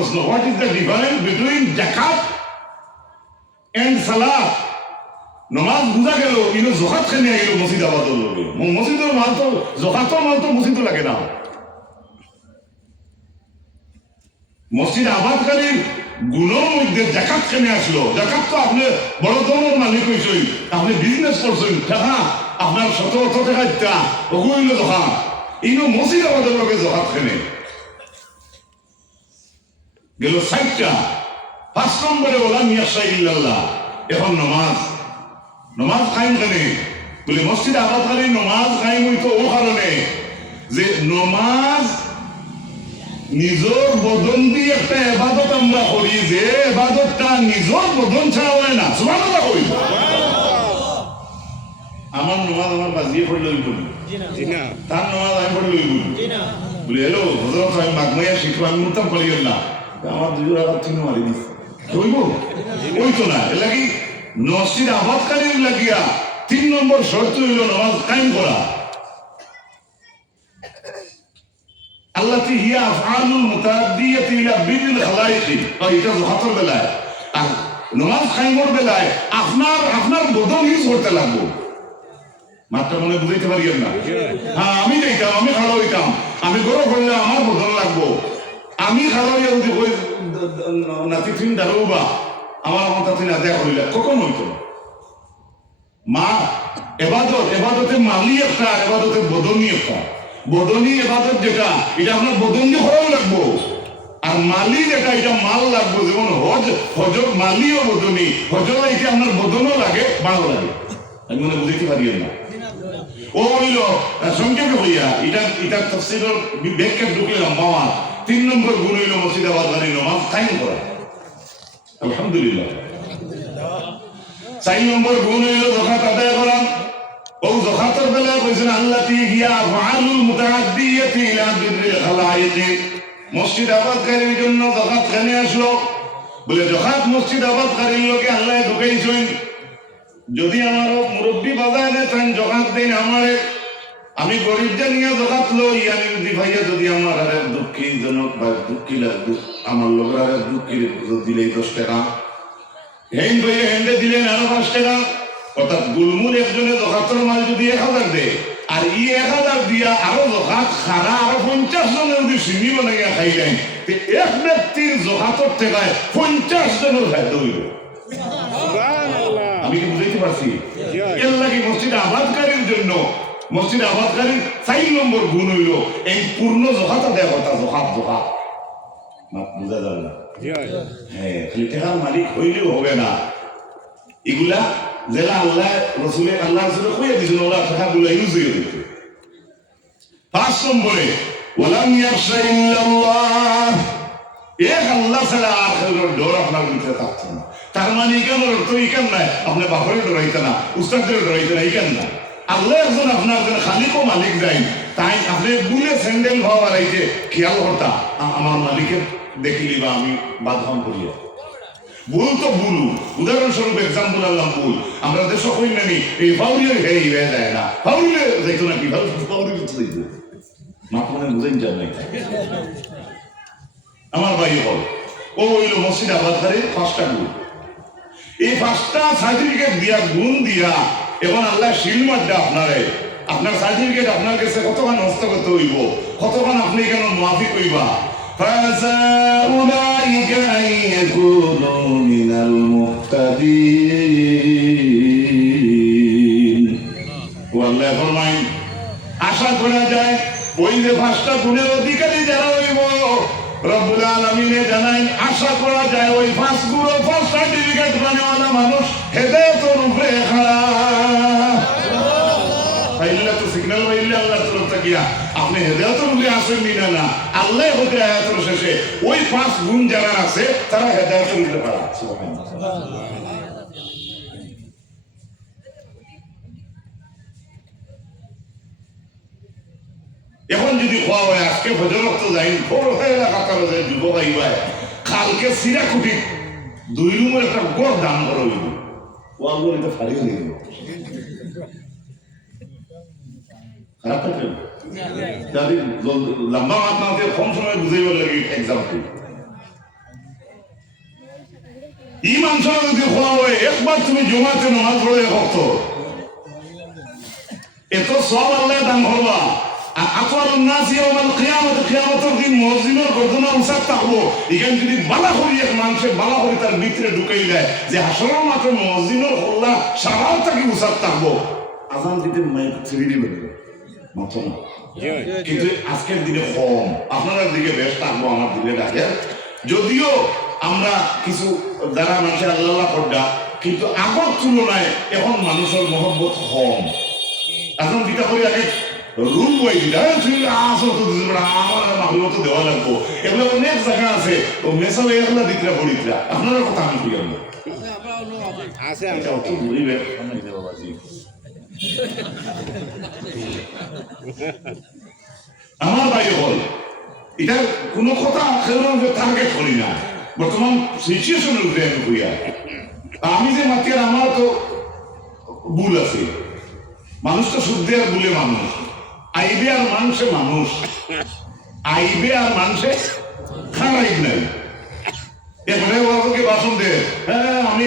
প্রশ্ন, what is the difference between জাকাত and সালাত? নমাজ বুঝা গেল, কিন্তু জকাত খেয়ে গেল মসজিদ আবাদর লোকে। মসজিদের মাল তো জকাতর মাল তো মসজিদও লাগে না। মসজিদ আবাদকারীর গুণের মধ্যে জাকাত কেনে আসলো। জাকাত তো আপনি বড় ধরনের মালিক হয়েছেন, আপনি বিজনেস করছেন, টাকা আপনার শত শত টাকা ইত্যা ওগুলো জকাত। ইনো মসজিদ আবাদের লোকে জকাত কেনে গেল 60টা। 5 নম্বরে ওলা মিয়াশা ইল্লাল্লাহ। এখন নমাজ কায়েম কেনে বলে মসজিদ আবাদকারী নমাজ কায়েম হইতো ও কারণে যে নমাজ নিজের বদন দিয়ে একটা এবাদত আমরা করি, যে এবাদতটা নিজের বদন ছাড়া হয় না। সুবহানাল্লাহ কই। আমার নমাজ আমার বাজিয়ে পড়ে লইব না, তার নমাজ আমি পড়ে লইব বলে এলো হযরত আমি মাগমাইয়া শিখবো, আমি মুতাম পারিয়েন না, আমার দুই রাকাত তিন মারি দিস কইব ওই তো না। এর লাগি মসজিদ আবাদকারীর লাগিয়া 3 নম্বর শর্ত হইল নামাজ কায়েম করা। আল্লাতি হিয়া আফআলুল মুতাআদ্দিয়াতি ইলা বিল খালাইকি। এটা জকাতের বেলায়। আর নামাজ কায়েমের বেলায় আপনার বদন ইউজ করতে লাগবে। মাত্র মনে বুঝাইতে পারিয়েন না। হ্যাঁ, আমি যাইতাম, আমি খাড়া হইতাম, আমি গরম করলে আমার বদন লাগবো। আমি খাড়া হইয়া যদি কই নাতি তিন দাঁড়াবা আমার তাতে না দেখা করিলে কখন হইতো মা এবাদতে মালি একটা, এবাদতে বদনী একটা। বদনী এবাদত যেটা, এটা আপনার বদন দিয়ে করাও লাগবো। আর মালি যেটা, এটা মাল লাগবো। যেমন হজর মালিও বদনী, হজর এটা আপনার বদনও লাগে, মালও লাগে। আমি মনে বুঝতে পারিও না। ও হইল সংক্ষেপে হইয়া এটা তাফসীরের ব্যাখ্যা ঢুকলে লম্বা। 3 নম্বর গুণ হইল মসজিদ আবাদকারী নামাজ কায়েম করা। আলহামদুলিল্লাহ। 4 নম্বর গুণ হইল যাকাত আদায় করা। ও যাকাতের বেলা কইছেন আল্লাতি হিয়া আফআলুল মুতাআদ্দিয়াতি ইলা বিল খালাইকি। মসজিদ আবাদকারীর জন্য যাকাত কেনে আসলো বলে যাকাত মসজিদ আবাদকারীর লোকে আল্লাহ ঢুকাইছেন। যদি আমার মুরব্বী বাজায় নেন যাকাত দেন আমারে, আমি গরিব জানিয়া যাকাত লই, আমি যদি ভাইয়া যদি আমার আরে দুঃখীজনক বা দুঃখী লাগবে আমার লোকের আরে দুঃখী দিলে 10 টাকা, হেন ভাইয়া হেন্ডে দিলেন আরো 5 টাকা। অর্থাৎ গুলমুল একজনে যাকাতের মাল যদি 1000 দেয়, আর 1000 দিয়া আরো যাকাত খারা আরো 50 জনে যদি সিনি বানাইয়া খাই যায়, তে এক ব্যক্তির যাকাতের টাকায় 50 জনের ফায়দা হইল। আমি কি বুঝাইতে পারছি? এর লাগি মসজিদ আবাদকারীর জন্য মসজিদ আবাদকারীর 4 নম্বর গুণ হইল এই পূর্ণ যাকাত আদায় করা। যাকাত বুঝা যাবে না। হ্যাঁ, খালি টাকার মালিক হইলেও হবে না। এগুলা যেটা আল্লাহ রসুলের কইয়া দিয়েছেন, ওরা টাকাগুলো ইউজ হয়ে দিতে। 5 নম্বরে ওয়ালাম ইয়াখশা ইল্লাল্লাহ। এক আল্লাহ ছাড়া আর কারোর ডর আপনার ভিতরে থাকছে না। তার মানে এখানের অর্থ এখান নাই আপনি বাপরে ডরাইতে না, উস্তাদের ডরাইতে না, এখান না। আল্লাহ একজন আপনার খালিক ও মালিক যাই, তাই আপনি বুলে স্যান্ডেল ভাব আড়াইতে খেয়াল করতা আমার মালিকের দেখিলি বা আমি বাদহাম করিয়া ভুল তো ভুল। উদাহরণস্বরূপ এক্সাম্পল আল্লাহ ভুল আমরা দেশ কই নানি এই ফাউরিয়ে হেই হয়ে যায় না, ফাউরিয়ে যাইতো নাকি ফাউরিয়ে তো যাইতো মাত্র মনে বুঝেন যান নাই। আমার ভাই হল ও হইল মসজিদ আবাদকারীর 5টা গুণ। এই 5টা সার্টিফিকেট দিয়া গুণ দিয়া এখন আল্লাহ শিল মারটা আপনার সার্টিফিকেট আপনার কাছে কতক্ষণ হস্তগত হইব, কতক্ষণ আপনি কেন মুআফিক হইবা। فَأُولَئِكَ أَن يَكُونُوا مِنَ الْمُهْتَدِينَ। আল্লাহ ফরমায় আশা করা যায় ওই যে 5টা গুণের অধিকারী যারা হইব রব্বুল আলামিনে জানাই আশা করা যায় ওই 5 গুণ 5 সার্টিফিকেট বানাওয়ালা মানুষ হেদায়েতের উপরে খাড়া। পাইলে তো সিগন্যাল পাইলে আল্লাহর তরফ থেকে আপনি হেদায়েতের উপরে আসেন না, আল্লাহ হতে আয়াতের শেষে ওই 5 গুণ যারা আছে তারা হেদায়েতের উপরে খাড়া। সুবহানাল্লাহ। এখন যদি খাওয়া হয় আজকে ফজর রক্ত যাই বড় হয়ে কাতার যায় যুবক আইবায় কালকে সিরাকুটি 2 রুমের একটা গড় দাম করা হইব ওয়াল এটা ফাড়িয়ে দিয়ে দেব। খারাপ থাকে যদি লম্বা মাত্রাতে কম সময় বুঝাইবার লাগে এক্সাম্পল ই মাংসটা যদি খোয়া হয় একবার তুমি জমাতে নামাজ পড়ে হত এত সব আল্লাহ দান করবা আতওয়ালুন নাস ইয়াউমাল কিয়ামতের দিন মুয়াজ্জিনের গর্দনা উসাত থাকবো এখান যদি বালা করি এক মানুষে বালা করি তার ভিতরে ঢুকাই দেয় যে হাসরের মাঠে মুয়াজ্জিনের হল্লা সারাও তাকে উসাত থাকবো আজান দিতে মাইক ছেড়ে দিবে মাত্র না কিন্তু আজকের দিনে কম আপনার দিকে বেশ থাকবো আমার দিকে ডাকে যদিও আমরা কিছু যারা মানুষের আল্লাহ করডা কিন্তু আগর তুলনায় এখন মানুষের মহব্বত কম এখন দিতে করি আগে রুম বই দিতে আসল তো আমার মাহবুব তো দেওয়া লাগবো এগুলো অনেক জায়গা আছে ও মেসালে এগুলা দিতে পড়িতরা আপনার কথা আমি কি জানবো আছে আমি অত বলিবে আমি দেব বাজি আমার বাইরে বল এটা কোনো কথা টার্গেট করি না বর্তমান সিচুয়েশনের উপরে আমি কইয়া আমি যে মাতিয়ার আমার তো ভুল আছে মানুষ তো শুদ্ধে আর ভুলে মানুষ আইবে আর মানুষে মানুষ আইবে আর মানুষে খারাপ নাই এখানে ওকে ভাষণ দে হ্যাঁ আমি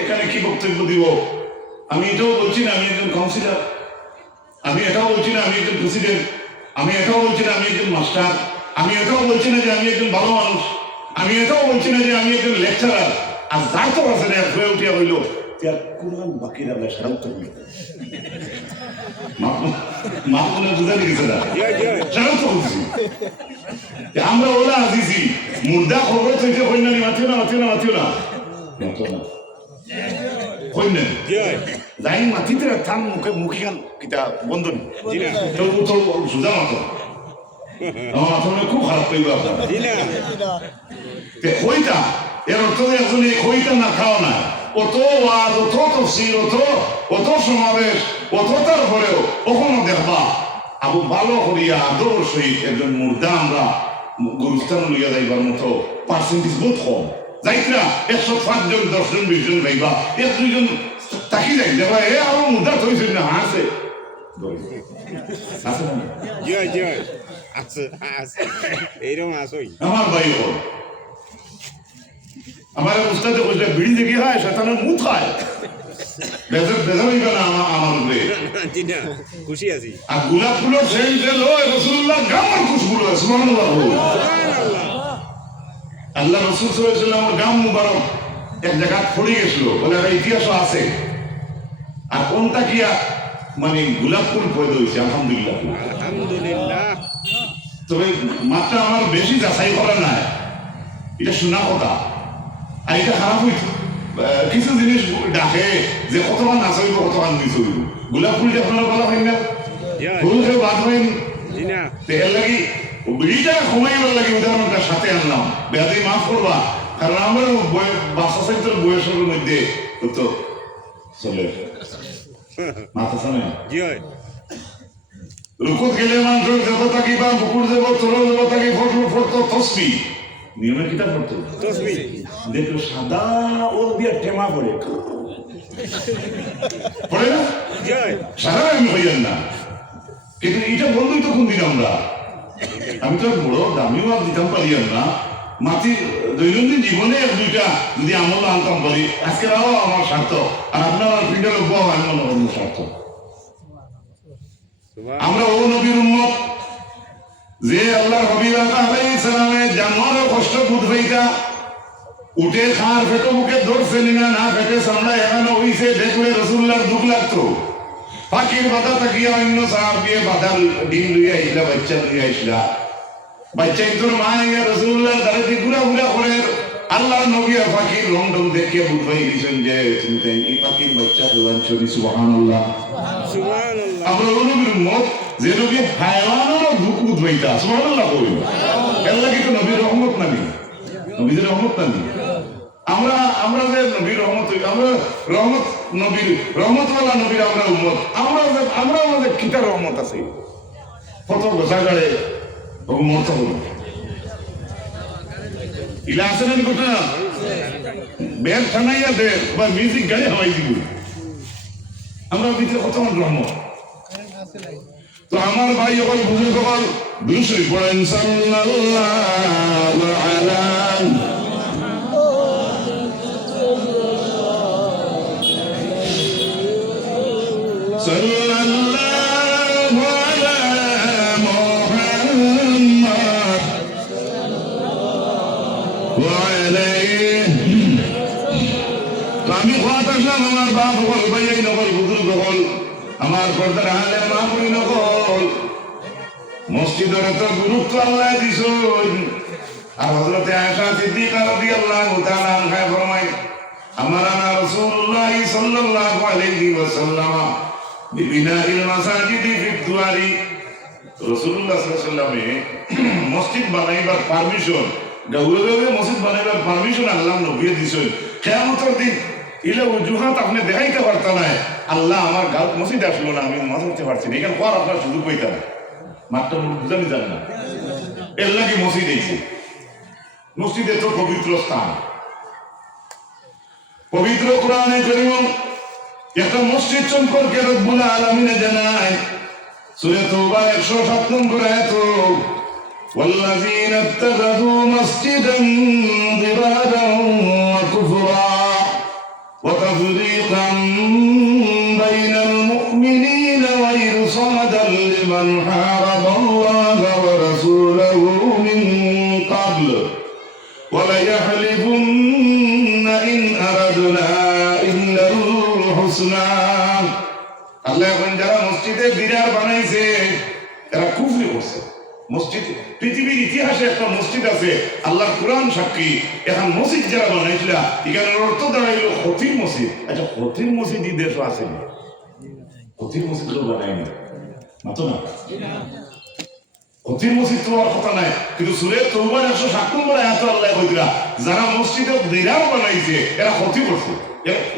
এখানে কি বক্তব্য দিব আমি এটাও বলছি না আমি একজন কাউন্সিলর আমি এটাও বলছি না আমি একজন প্রেসিডেন্ট আমি এটাও বলছি না আমি একজন মাস্টার আমি এটাও বলছি না যে আমি একজন ভালো মানুষ আমি এটাও বলছি না যে আমি একজন লেকচারার আর যাই তো আছে না হয়ে উঠিয়া হইল কোরআন বাকি রাখলে সারাও তো মা মনে বুঝা গেছে না সারাও তো বলছি আমরা ওলা আসিছি মুর্দা খবর থেকে হই না মাতিও না মাতিও না মাতিও না হই না যাই মাতিতে থান মুখে মুখে খান কিতা বন্ধ নেই সুজা মাতো আমার মাথা খুব খারাপ পাইবা আপনারা হইতা এর অর্থ একজন এই হইতা না খাওয়া না অত ওয়াজ অত তফসির অত সমাবেশ অত তারপরেও কখনো দেখবা আবু ভালো করিয়া আদর সহিত একজন মুর্দা আমরা গুরুস্থান লইয়া যাইবার মতো পার্সেন্টেজ বহুত কম যাইতরা 105 জন 10 জন 20 জন যাইবা এক দুইজন তাকি যাই দেখবা এ আরো মুর্দা থইছেন না আছে আছে না জয় জয় আছে আছে এইরকম আসই আমার ভাই বল আমার উস্তাদে কইছে বিড়ি দেখি হয় শয়তানের মুখ খায় বেজার বেজারই না আমার উপরে জিনা খুশি আছি আর গোলাপ ফুলের সেন্ট দিল রাসূলুল্লাহ গামের খুশবু সুবহানাল্লাহ আল্লাহ রাসূল সাল্লাল্লাহু আলাইহি ওয়াসাল্লামের গাম মুবারক এক জায়গা পড়ে গেছিল বলে একটা ইতিহাস আছে আর কোনটা কি মানে গোলাপ ফুল পয়দা হয়েছে আলহামদুলিল্লাহ আলহামদুলিল্লাহ তবে মাত্রা আমার বেশি যাচাই করা নাই এটা শোনা কথা আর এটা খারাপ হইত কিছু জিনিস ডাকে যে কতবার নাচ হইব কতবার নিচ হইব গোলাপ ফুলটা আপনারা বলা হয় না ফুল খেয়ে বাদ হয়নি এর লাগি বিড়িটা কমাইবার লাগে উদাহরণটা সাথে আনলাম বেহাদি মাফ করবা কারণ আমরা বাচ্চা সাইকেল বয়সের মধ্যে তো চলে মাথা সামনে রুকুত গেলে মানুষের দেবতা কি বা বুকুর দেব তোর দেবতা কি ফটো ফটো তসবি নিয়মের কিতাব পড়তো তসবি দেখো সাদা ও দিয়ে টেমা পড়ে পড়ে না সাদা আমি হইয়ান না কিন্তু এটা বলবই তো কোন দিন আমরা আমি তো বড় দামিও আর দিতাম পারিয়ান না মাটি দৈনন্দিন জীবনে এক দুইটা যদি আমল আনতাম পারি আজকের আমার স্বার্থ আর আপনার ফিল্ডের উপর আমি অন্য স্বার্থ আমরা ও নবীর উম্মত যে আল্লাহর হাবিব আলাইহিস সালামের জানোয়ারের কষ্ট বুঝ হইতা উঠে খার ফেটো মুখে ধরছে না ফেটে সামনে এখানে হইছে দেখলে রাসূলুল্লাহর দুঃখ লাগতো পাখির বাধা তাকিয়া অন্য সাহাবী বাধা ডিম লইয়া আইলা বাচ্চা লইয়া আইলা বাচ্চা তোর মা ইয়া রাসূলুল্লাহ দাঁড়াতে ঘুরা ঘুরা করে আল্লাহর নবী আর পাখির রং ঢং দেখে বুঝ হয়ে গেছেন যে চিন্তা এই পাখির বাচ্চা দোয়ান চলি সুবহানাল্লাহ সুবহানাল্লাহ আমরা নবীর উম্মত যে নবী হায়াওয়ানেরও দুঃখ বুঝ হইতা সুবহানাল্লাহ কই আল্লাহ কি তো নবীর রহমত নানি নবীর রহমত নানি আমরা যে নবীর রহমত আমরা রহমত নবীর রহমতওয়ালা নবীর আমরা উম্মত আমরা আমাদের কিতার রহমত আছে কত গোসাগাড়ে উম্মত হলো ইলা আছে না ঘটনা বের থানাইয়া দে বা মিউজিক গায়ে হওয়াই দিব আমরা ভিতরে কত রহমত তো আমার ভাই যখন বুঝে কপাল দুশরি পড়েন সাল্লাল্লাহু আলা وعليه আমি খোয়াত আসলাম আমার বাপ হল ভাইয়াই নকল বুজুর্গ হল আমার পর্দার হালে মা বই নকল মসজিদের এত গুরুত্ব আল্লাহ দিছ আর হযরতে আয়েশা সিদ্দিকা রাদিয়াল্লাহু তাআলা আনহা ফরমায় আমারানা রাসূলুল্লাহ সাল্লাল্লাহু আলাইহি ওয়াসাল্লাম বিবিনাইল মাসাজিদি ফিদ দুয়ারি রাসূলুল্লাহ সাল্লাল্লাহু আলাইহি মসজিদ বানাইবার পারমিশন গাউরে গাউরে মসজিদ বানাইবার পারমিশন আল্লাহ নবী দিছেন কিয়ামতের দিন ইলা ওজুহাত আপনি দেখাইতে পারতা না আল্লাহ আমার গাঁও মসজিদ আসলো না আমি নামাজ পড়তে পারছি না এখানে পর আপনার সুযোগ পাইতাম মাত্র বুঝানি যান না এর লাগে মসজিদ এইছে মসজিদে তো পবিত্র স্থান পবিত্র কোরআনে কারীম একটা মসজিদ সম্পর্কে রব্বুল আলামিন জানায় সূরা তাওবা 107 নম্বর আয়াত والذين اتخذوا مسجدا ضرارا وكفرا وتفريقا بين المؤمنين وإرصادا لمن حارب الله ورسوله من قبل وليحلفن إن أردنا إلا الحسنى আল্লাহ এখন যারা মসজিদে বিরার বানাইছে এরা কুফরি করছে মসজিদ পৃথিবীর ইতিহাসে একটা মসজিদ আছে আল্লাহর কোরআন সাক্ষী এখন মসজিদ যারা বানাইছিল এখানে অর্থ দাঁড়াইলো খতির মসজিদ আচ্ছা খতির মসজিদ এই দেশও আছে না খতির মসজিদ তো বানায়নি মাত্র না খতির মসজিদ তো আর কথা নাই কিন্তু সূরা তাওবার 107 নম্বর আয়াতে আল্লাহ কইরা যারা মসজিদে দিরার বানাইছে এরা খতি করছে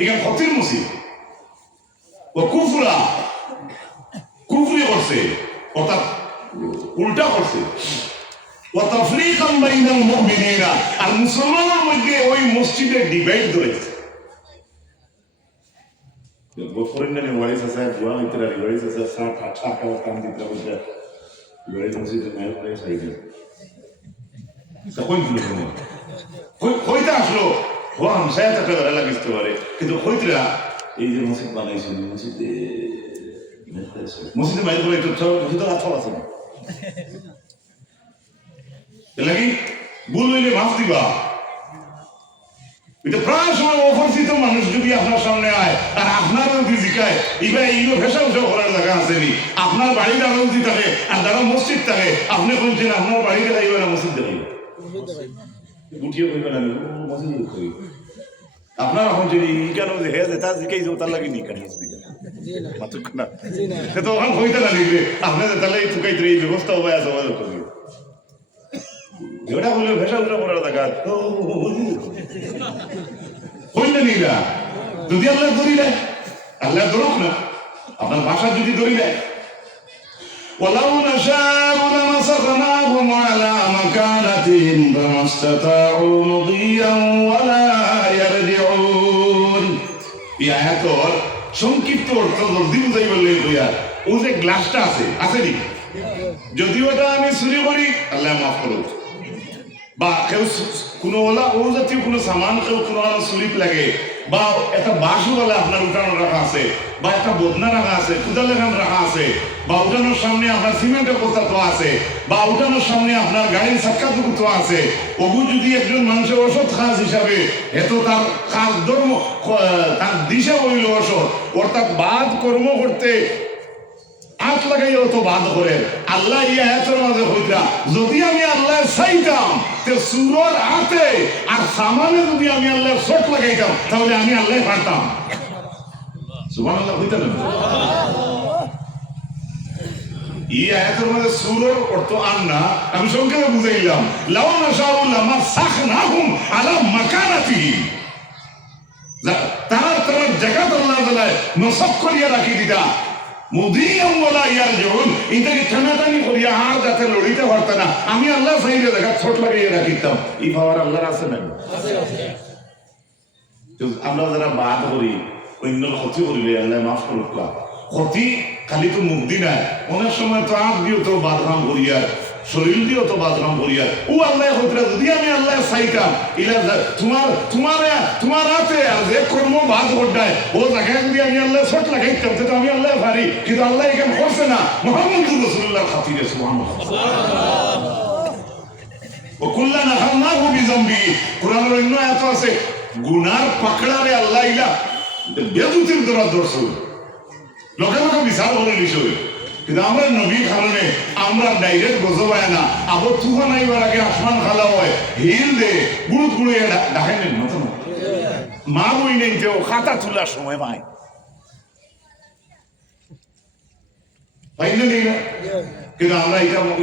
এখানে খতির মসজিদ ও কুফরা কুফরি করছে অর্থাৎ উল্টা করছে ওয়া তাফরিকান বাইনাল মুমিনিনা আর মুসলমানদের মধ্যে ওই মসজিদে ডিভাইড ধরেছে বফরিনে ওয়াইস আছে দোয়া ইতরা ওয়াইস আছে সাত আট টাকা কাম দিতে হবে ওয়াইস মসজিদে মেল করে সাইডে তখন কইতা আসলো ও হামসায় টাকা ধরে লাগিতে পারে কিন্তু কইতরা এই যে মসজিদ বানাইছেন মসজিদে বাইরে করে একটু মসজিদে আচ্ছা আছে না লাগি ভুল হইলে মাফ দিবা এটা প্রায় সময় অপরিচিত মানুষ যদি আপনার সামনে আয় আর আপনার যদি জিকায় এবার এইগুলো ভেসা উঠে করার জায়গা আসেনি আপনার বাড়ির আরো যদি থাকে আর যারা মসজিদ থাকে আপনি বলছেন আপনার বাড়িতে যাইবে না মসজিদ দেখাইবে গুটিয়ে কইবে না মসজিদ কইবে আপনার এখন যদি কেন হে যে তার জিকাই যাও তার লাগে নি কানি মাত্র না সে তো ওখান হইতে না লিখবে আপনাদের তাহলে তুকাইতে এই ব্যবস্থা হবে আছে আমাদের করবে এটা বলে ভেসা উঠে করার জায়গা তো হইলে নিলা যদি আল্লাহ ধরি দেয় আল্লাহ ধরুক না আপনার ভাষা যদি ধরি দেয় ولو نشاء لمسخناهم على مكانتهم فما استطاعوا مضيا ولا يرجعون এই আয়াতের সংক্ষিপ্ত অর্থ জলদি বুঝাই বললে কইয়া ও যে গ্লাসটা আছে নি যদিও এটা আমি চুরি করি আল্লাহ মাফ করুক বা কেউ কোনো ওলা ও জাতীয় কোনো সামান কেউ কোনো চুরিত লাগে বা একটা বাসও বলে আপনার উঠানো রাখা আছে বা একটা বদনা রাখা আছে কুদাল লেখান রাখা আছে বা উঠানোর সামনে আপনার সিমেন্টের বস্তা তো আছে বা উঠানোর সামনে আপনার গাড়ির চাক্কাটুকু তো আছে ওগু যদি একজন মানুষের ওষুধ খাস হিসাবে এত তার কাজ ধর্ম তার দিশা হইল ওষুধ অর্থাৎ বাদ কর্ম করতে আট লাগাইও তো বাদ করে আল্লাহ এই আয়াতের মাঝে হইতা যদি আমি আল্লাহ চাইতাম তে সুরর হাতে আর সামানে যদি আমি আল্লাহ শট লাগাইতাম তাহলে আমি আল্লাহ পারতাম সুবহানাল্লাহ হইতা না এই আয়াতের মাঝে সুরর অর্থ আন্না আমি সংক্ষেপে বুঝাইলাম লাউ নাশাউ লামাসাখনাহুম আলা মাকানাতিহিম তারা জায়গা আল্লাহ তাআলা নসব করিয়া রাখি দিতা মুদিয়াম ওয়ালা ইয়ারজুন ইনটাকে টানাটানি করিয়া আর যাতে লড়িতে পারত না আমি আল্লাহ সাইরে দেখা ছোট লাগিয়ে রাখিতাম এই পাওয়ার আল্লাহর আছে না আছে তো আমরা যারা বাদ করি অন্য ক্ষতি করিলে আল্লাহ মাফ করুক ক্ষতি খালি তো মুক্তি নাই অনেক সময় তো আপ দিও তো বাদরাম করিয়া শরীর দিও তো বাদরাম করিয়া ও আল্লাহ হইতরা যদি আমি আল্লাহ চাইতাম ইলা তোমার হাতে আর যে কর্ম বাদ করডায় ও জায়গায় যদি আমি আল্লাহ শট লাগাইতাম তো আমি আল্লাহ পারি কিন্তু আল্লাহ এখানে করছে না মুহাম্মদুর রাসূলুল্লাহর খাতিরে সুবহানাল্লাহ ওয়া কুল্লানা খালনাহু জম্বি কোরআনের অন্য আয়াত আছে গুনার পাকড়ারে আল্লাহ ইলা বেদুতির দ্বারা দর্শন লোকে লোকে বিচার করে বিষয় কিন্তু আমরা নবীর কারণে আমরা ডাইরেক্ট গজবায় না আবার তুফান আইবার আগে আসমান খালা হয় হিল দে গুড়ুত গুড়িয়ে ডাকে নেন মতো না মা বই নেই কেউ খাতা তোলার সময় পায় পাই না নেই না কিন্তু আমরা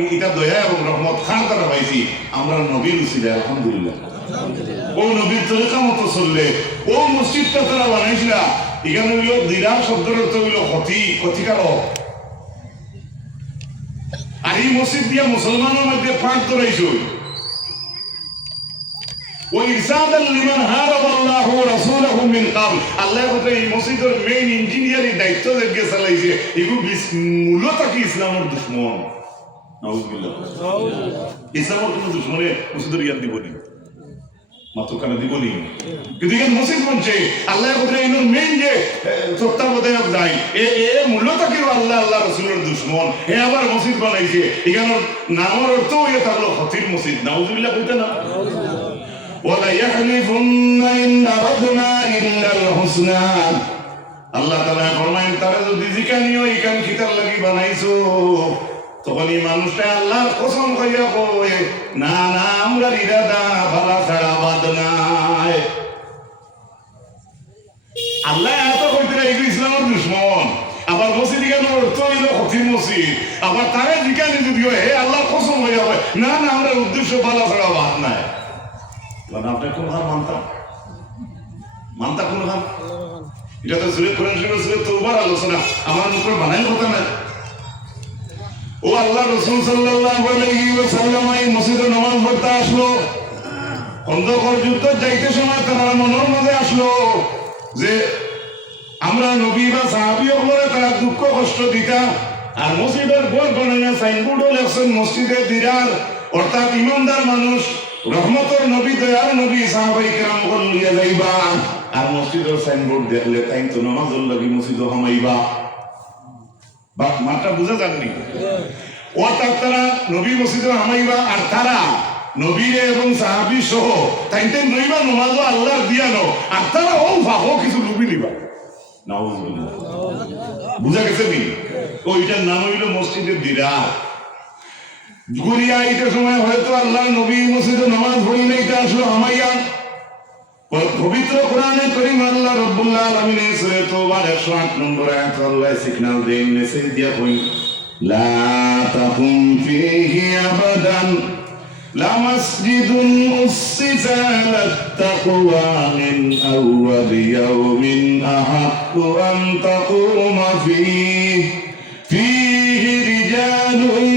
এটা দয়া এবং রহমত খান তারা পাইছি আমরা নবীর উচিলে আলহামদুলিল্লাহ ও নবীর তরিকা মতো চললে ও মসজিদটা তারা বানাইছিল এখানে হইল দিরার শব্দের অর্থ হইল ক্ষতিকারক আর এই মসজিদ দিয়া মুসলমানের মধ্যে ফাঁক ধরাইছ মেইন ইঞ্জিনিয়ারিং দায়িত্ব দেখে চালাইছে এগুলো মূলত কি ইসলামের দুশ্মন ইসলামের কোনো দুশ্মনে মসজিদের ইয়াদ দিবনি মাত্র কানে দিবনি কিন্তু এখানে মসজিদ বলছে আল্লাহ মেইন যে তত্ত্বাবধায়ক দায় এ মূলত কি আল্লাহ আল্লাহ রসুলের দুশ্মন হে আবার মসজিদ বানাইছে এখানে নামের অর্থ হয়ে থাকলো ক্ষতির মসজিদ নাউজুবিল্লাহ কইতে না ولا يحلفن إن أردنا إلا الحسنى আল্লাহ তাআলা ফরমায়েন তারা যদি জিকানিও ইকান কিতাব লাগি বানাইছো তখন এই মানুষটা আল্লাহর কসম খাইয়া কয় না না আমরা ইরাদা ভালো ছাড়া বাদ নাই আল্লাহ এত কইতে এই ইসলামের দুশমন আবার মসজিদ কেন অর্থ হইল ক্ষতির মসজিদ আবার তারা জিকানি যদি হে আল্লাহর কসম হইয়া কয় না না আমরা উদ্দেশ্য ভালো ছাড়া বাদ নাই মানে আপনার কোন হার মানতা কোন হার এটা তো সুরে কোরআন শরীফের সুরে তওবার আলোচনা আমার মুখে বানাই কথা না ও আল্লাহ রাসূল সাল্লাল্লাহু আলাইহি ওয়াসাল্লাম এই মসজিদে নামাজ পড়তে আসলো খন্দকের যুদ্ধ যাইতে সময় তারা মনের মাঝে আসলো যে আমরা নবী বা সাহাবী হলে তারা দুঃখ কষ্ট দিতা আর মসজিদের বোর্ড বানাইয়া সাইনবোর্ডও লেখছেন মসজিদে দিরার অর্থাৎ ইমানদার মানুষ রহমতের নবী দয়ার নবী সাহাবাই কেরাম কল লিয়া যাইবা আর মসজিদের সাইনবোর্ড দেখলে তাই তো নামাজের লাগি মসজিদ হামাইবা বা মাটা বুঝা যাননি অর্থাৎ তারা নবী মসজিদে হামাইবা আর তারা নবীরে এবং সাহাবী সহ তাইতে নইবা নামাজও আল্লাহর দিয়ানো আর তারা ও ভাবো কিছু লুবি নিবা নাউজুবিল্লাহ বুঝা গেছে নি ওইটার নাম হইল মসজিদের দিরার গুরিয়া এইটার সময় হয়তো আল্লাহ নবী মসজিদে নামাজ পড়িলে এটা আসলো হামাইয়া পবিত্র কোরআনে কারীম আল্লাহ রাব্বুল আলামিন সূরা তাওবার 108 নম্বর আয়াতে আল্লাহ সিগন্যাল দেন মেসেজ দিয়া কই লা তাকুম ফীহি আবাদান লা মাসজিদুন উসসিসা আলাত তাকওয়া মিন আউওয়াল ইয়াউমিন আহাক্কু আন তাকুমা ফীহি রিজালুন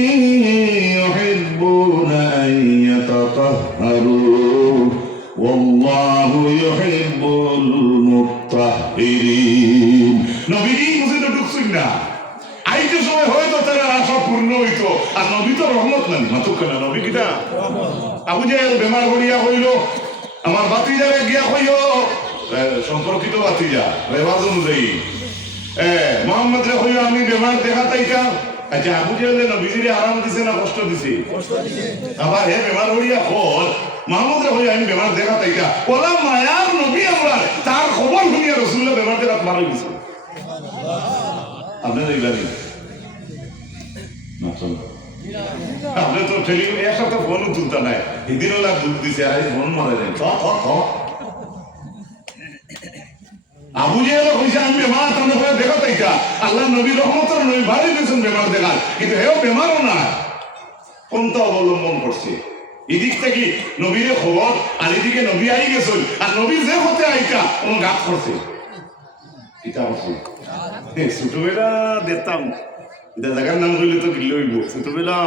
والله يحب المطهرين নবীজি মসজিদে ঢুকছেন না আইতে সময় হয়তো তারা আশা পূর্ণ হইতো আর নবী তো রহমত না মাতুক না নবী কিটা আবু জাহেল বেমার হইয়া হইল আমার বাতিজারে গিয়া হইল সম্পর্কিত বাতিজা রেওয়াজ অনুযায়ী মোহাম্মদ রে হইল আমি বেমার দেখাতাইতাম আচ্ছা আবু জাহেল নবীজিরে আরাম দিছে না কষ্ট দিছে আবার হে বেমার হইয়া হল মাহমুদ রে হইয়া আমি বেমার দেখাতাইতা ওলা মায়ার নবী আমরা তার খবর শুনিয়া রাসূলুল্লাহ বেমার দেখাত মারা গেছে আপনাদের ইলানি না চল আপনি তো টেলিফোন এর সাথে ফোন তুলতা নাই এদিন ওলা দুধ দিছে আর ফোন মারা যায় আবু জাহেল কইছে আমি বেমার তাহলে হয়ে দেখাতাইতা আল্লাহ নবী রহমতের নবী ভালো দিয়েছেন বেমার দেখার কিন্তু হেও বেমারও না কোনটা অবলম্বন করছে এদিক থেকে নবীর খবর আর এদিকে নবী আই গেছে আর নবী যে হতে আইতা কোন গাত করছে এটা হচ্ছে ছোটবেলা দেখতাম এটা জায়গার নাম হইলে তো গিলে হইব ছোটবেলা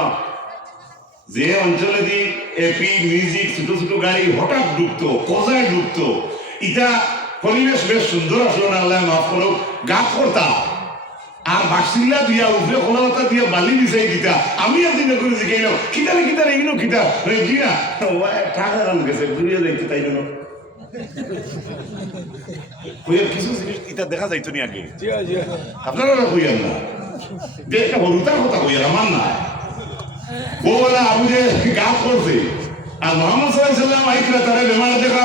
যে অঞ্চলে দি এপি মিউজিক ছোট ছোট গাড়ি হঠাৎ ঢুকতো কজায় ঢুকতো এটা পরিবেশ বেশ সুন্দর আসলো না আল্লাহ মাফ করো গাত করতাম আর বাক্সিল্লা দিয়া উপরে খোলাতা দিয়া বালি বিছাই দিতা আমি একদিন করে জিগাইলাম কিতারে এইনো কিতা জি না টাকা রান গেছে ঘুরিয়ে যাইতে তাই জন্য কইয়া কিছু জিনিস এটা দেখা যাইতো নি আগে আপনারা কইয়ান না যে একটা হরুতার কথা কইয়া আমার না ও বলে আবু যে গাছ করছে আর মোহাম্মদ সাল্লাল্লাহু আলাইহি ওয়াসাল্লাম আইতরা তারা বেমার দেখা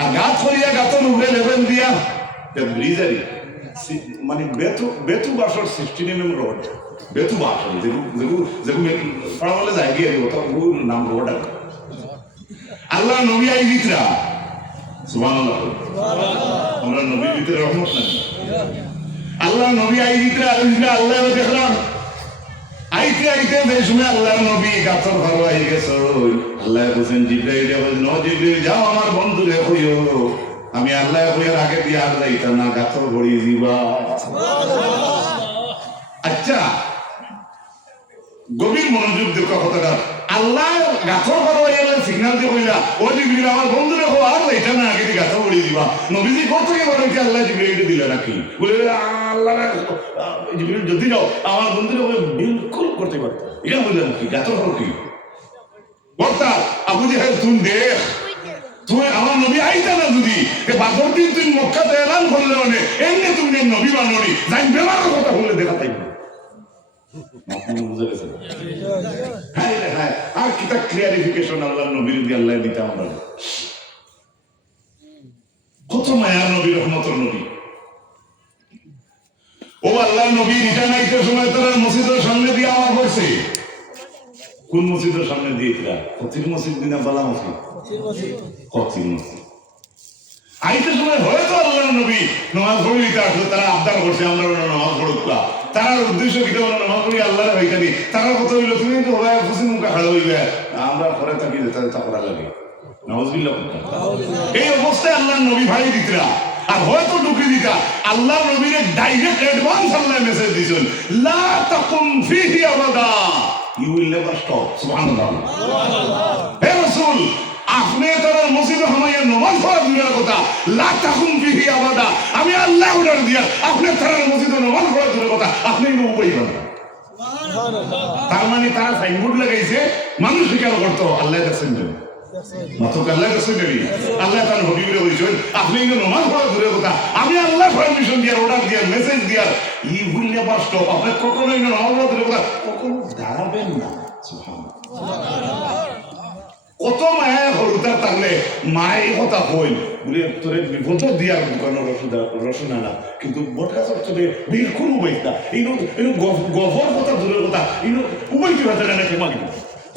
আর গাত করিয়া গাতন উপরে লেবেন দিয়া ব্রিজারি মানে বেতু বাসর 16 রোড বেতু বাসর যেগুলো পড়াবলে যায় গিয়ে নাম রোড আল্লাহ নবী আই ভিতরা সুবহানাল্লাহ আমরা নবীর ভিতরে রহমত নাই আল্লাহ নবী আই ভিতরা আল্লাহ দেখলাম আইতে আইতে যে সময় আল্লাহ নবী গাতর ঘর আই গেছে আল্লাহ বলেন জিবরাইল জিবরাইল যাও আমার বন্ধুরে কইও আমি আল্লাহ কইয়ার আগে দিয়ে আর যাইতাম না গাতর ঘড়ি দিবা আচ্ছা গভীর মনোযোগ দেখো কথাটা আল্লাহ গাথর ঘর আইলে সিগন্যাল দিয়ে কইলা ও জিবরাইল আমার বন্ধুরে কো আর যাইতাম না আগে দিয়ে গাতর ঘড়ি দিবা নবীজি কত থেকে বলে কি আল্লাহ জিবরাইল দিল নাকি বলে আল্লাহ জিবরাইল যদি যাও আমার বন্ধুরে বিলকুল করতে পারতো এটা বললেন কি গাতর ঘর কি বর্তা আবু জাহেল তুমি দেখ তুমি আমার নবী আইতা না যদি বাদর দিন তুমি মক্কাতে এলান করলে মানে এমনি তুমি নবী বানরি যাই বেমার কথা বলে দেখা তাই হ্যাঁ আর কিতা ক্লিয়ারিফিকেশন আল্লাহ নবীর দিয়ে আল্লাহ দিতে আমরা কত মায়ার নবী রহমতের নবী ও আল্লাহ নবী রিটার্ন আইতে সময় তারা মসজিদের সামনে দিয়ে আমার বলছে কোন মসজিদের সামনে দিয়েছিলা কতির মসজিদ দিনা বালা মসজিদ কতির মসজিদ আইতে সময় হয়তো আল্লাহ নবী নামাজ পড়ে দিতে আসলো তারা আবদার করছে আমরা নামাজ পড়ুকা তার উদ্দেশ্য কি নামাজ পড়ি আল্লাহর হইতানি তারা কত হইলো তুমি তো হয়ে খুশি মুখে হাড় হইবে আমরা পরে থাকি তাদের চাকরা লাগে নাউজুবিল্লাহ এই অবস্থায় আল্লাহ নবী ভাই দিতরা আর হয়তো ঢুকে দিতা আল্লাহ নবীর ডাইরেক্ট অ্যাডভান্স আল্লাহ মেসেজ দিছেন লা তাকুম ফিহি আবাদা ইউ উইল নেভার স্টপ সুবহানাল্লাহ হে রাসূল আপনি তার মসজিদে হামাইয়া নামাজ পড়া দূরের কথা লা তাকুম ফিহি আবাদা আমি আল্লাহ অর্ডার দিয়া আপনি তার মসজিদে নামাজ পড়া দূরের কথা আপনি উপায় পান তার মানে তারা সাইনবোর্ড লাগাইছে মানুষ স্বীকার করতো আল্লাহ দেখছেন মাত্র আল্লাহ দেখছেন আল্লাহ তার হবিবরে বলছেন আপনি নামাজ পড়া দূরের কথা আমি আল্লাহ পারমিশন দিয়া অর্ডার দিয়া মেসেজ দিয়া ই উইল নেভার স্টপ আপনি কখনোই নামাজ পড়া দূরের কথা কখনো দাঁড়াবেন না সুবহানাল্লাহ কত মায়া হরুতা থাকলে মায়ের কথা কই বলে তোরে বিপদ দিয়ার দোকানের রসুন আনা কিন্তু বটগাছর তোরে বিলকুল উবাইতা ইনো গভর কথা দূরের কথা ইনো উবাইতে পারতে না কেমাগি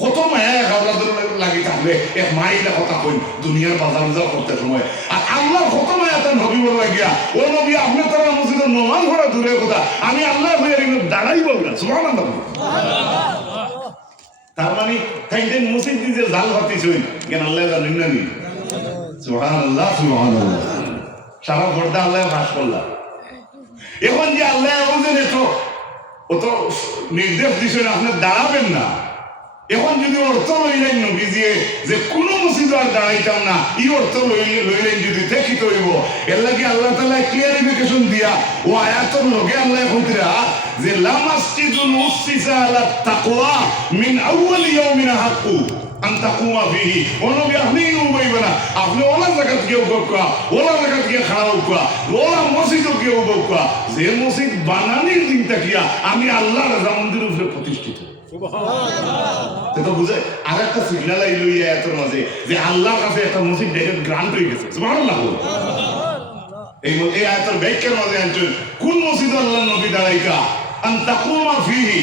কত মায়া গাবলা দূরে লাগি থাকলে এক মাইলা কথা কই দুনিয়ার বাজার বাজার করতে সময় আর আল্লাহ কত মায়া তার নবী বলে লাগিয়া ও নবী আপনি তারা মসজিদের নমাজ পড়া দূরের কথা আমি আল্লাহ হইয়া ইনো দাঁড়াই বলবো না সুবহানাল্লাহ তার মানে তাইদের মসজিদ দিয়ে জাল হাতিছই কেন আল্লাহ জানেন না নি সুবহানাল্লাহ সুবহানাল্লাহ সারা পর্দা আল্লাহ ভাস করলাম এখন যে আল্লাহ ওদের ও তো নির্দেশ দিছেন আপনি দাঁড়াবেন না এখন যদি অর্থ লইলেন নবীজি যে কোন মসজিদ আর দাঁড়াইতাম না এই অর্থ লইলেন যদি দেখিত হইব এর লাগে আল্লাহ তাআলা ক্লিয়ারিফিকেশন দিয়া ও আয়াতের লগে আল্লাহ কইরা যে লা মাসজিদুন উসসিসা আলা তাকওয়া মিন আউয়াল ইয়াউমিন হাক্কু আন তাকুমা ফিহি ও নবী আপনি উবাইবেনা আপনি ওলা জায়গা কেউ বকবা ওলা জায়গা গিয়ে খাড়া হইবা ওলা মসজিদ কেউ বকবা যে মসজিদ বানানির দিন তাকিয়া আমি আল্লাহর রাজা মন্দির উপরে প্রতিষ্ঠিত সুবহানাল্লাহ তো বুঝে আর একটা সিগন্যাল আইলো এই আয়াতের মাঝে যে আল্লাহর কাছে একটা মসজিদ দেখে গ্রান্ট হয়ে গেছে সুবহানাল্লাহ এই আয়াতের ব্যাখ্যার মাঝে আনছেন কোন মসজিদ আল্লাহর নবী দাঁড়াইকা আন তাকুমা ফিহি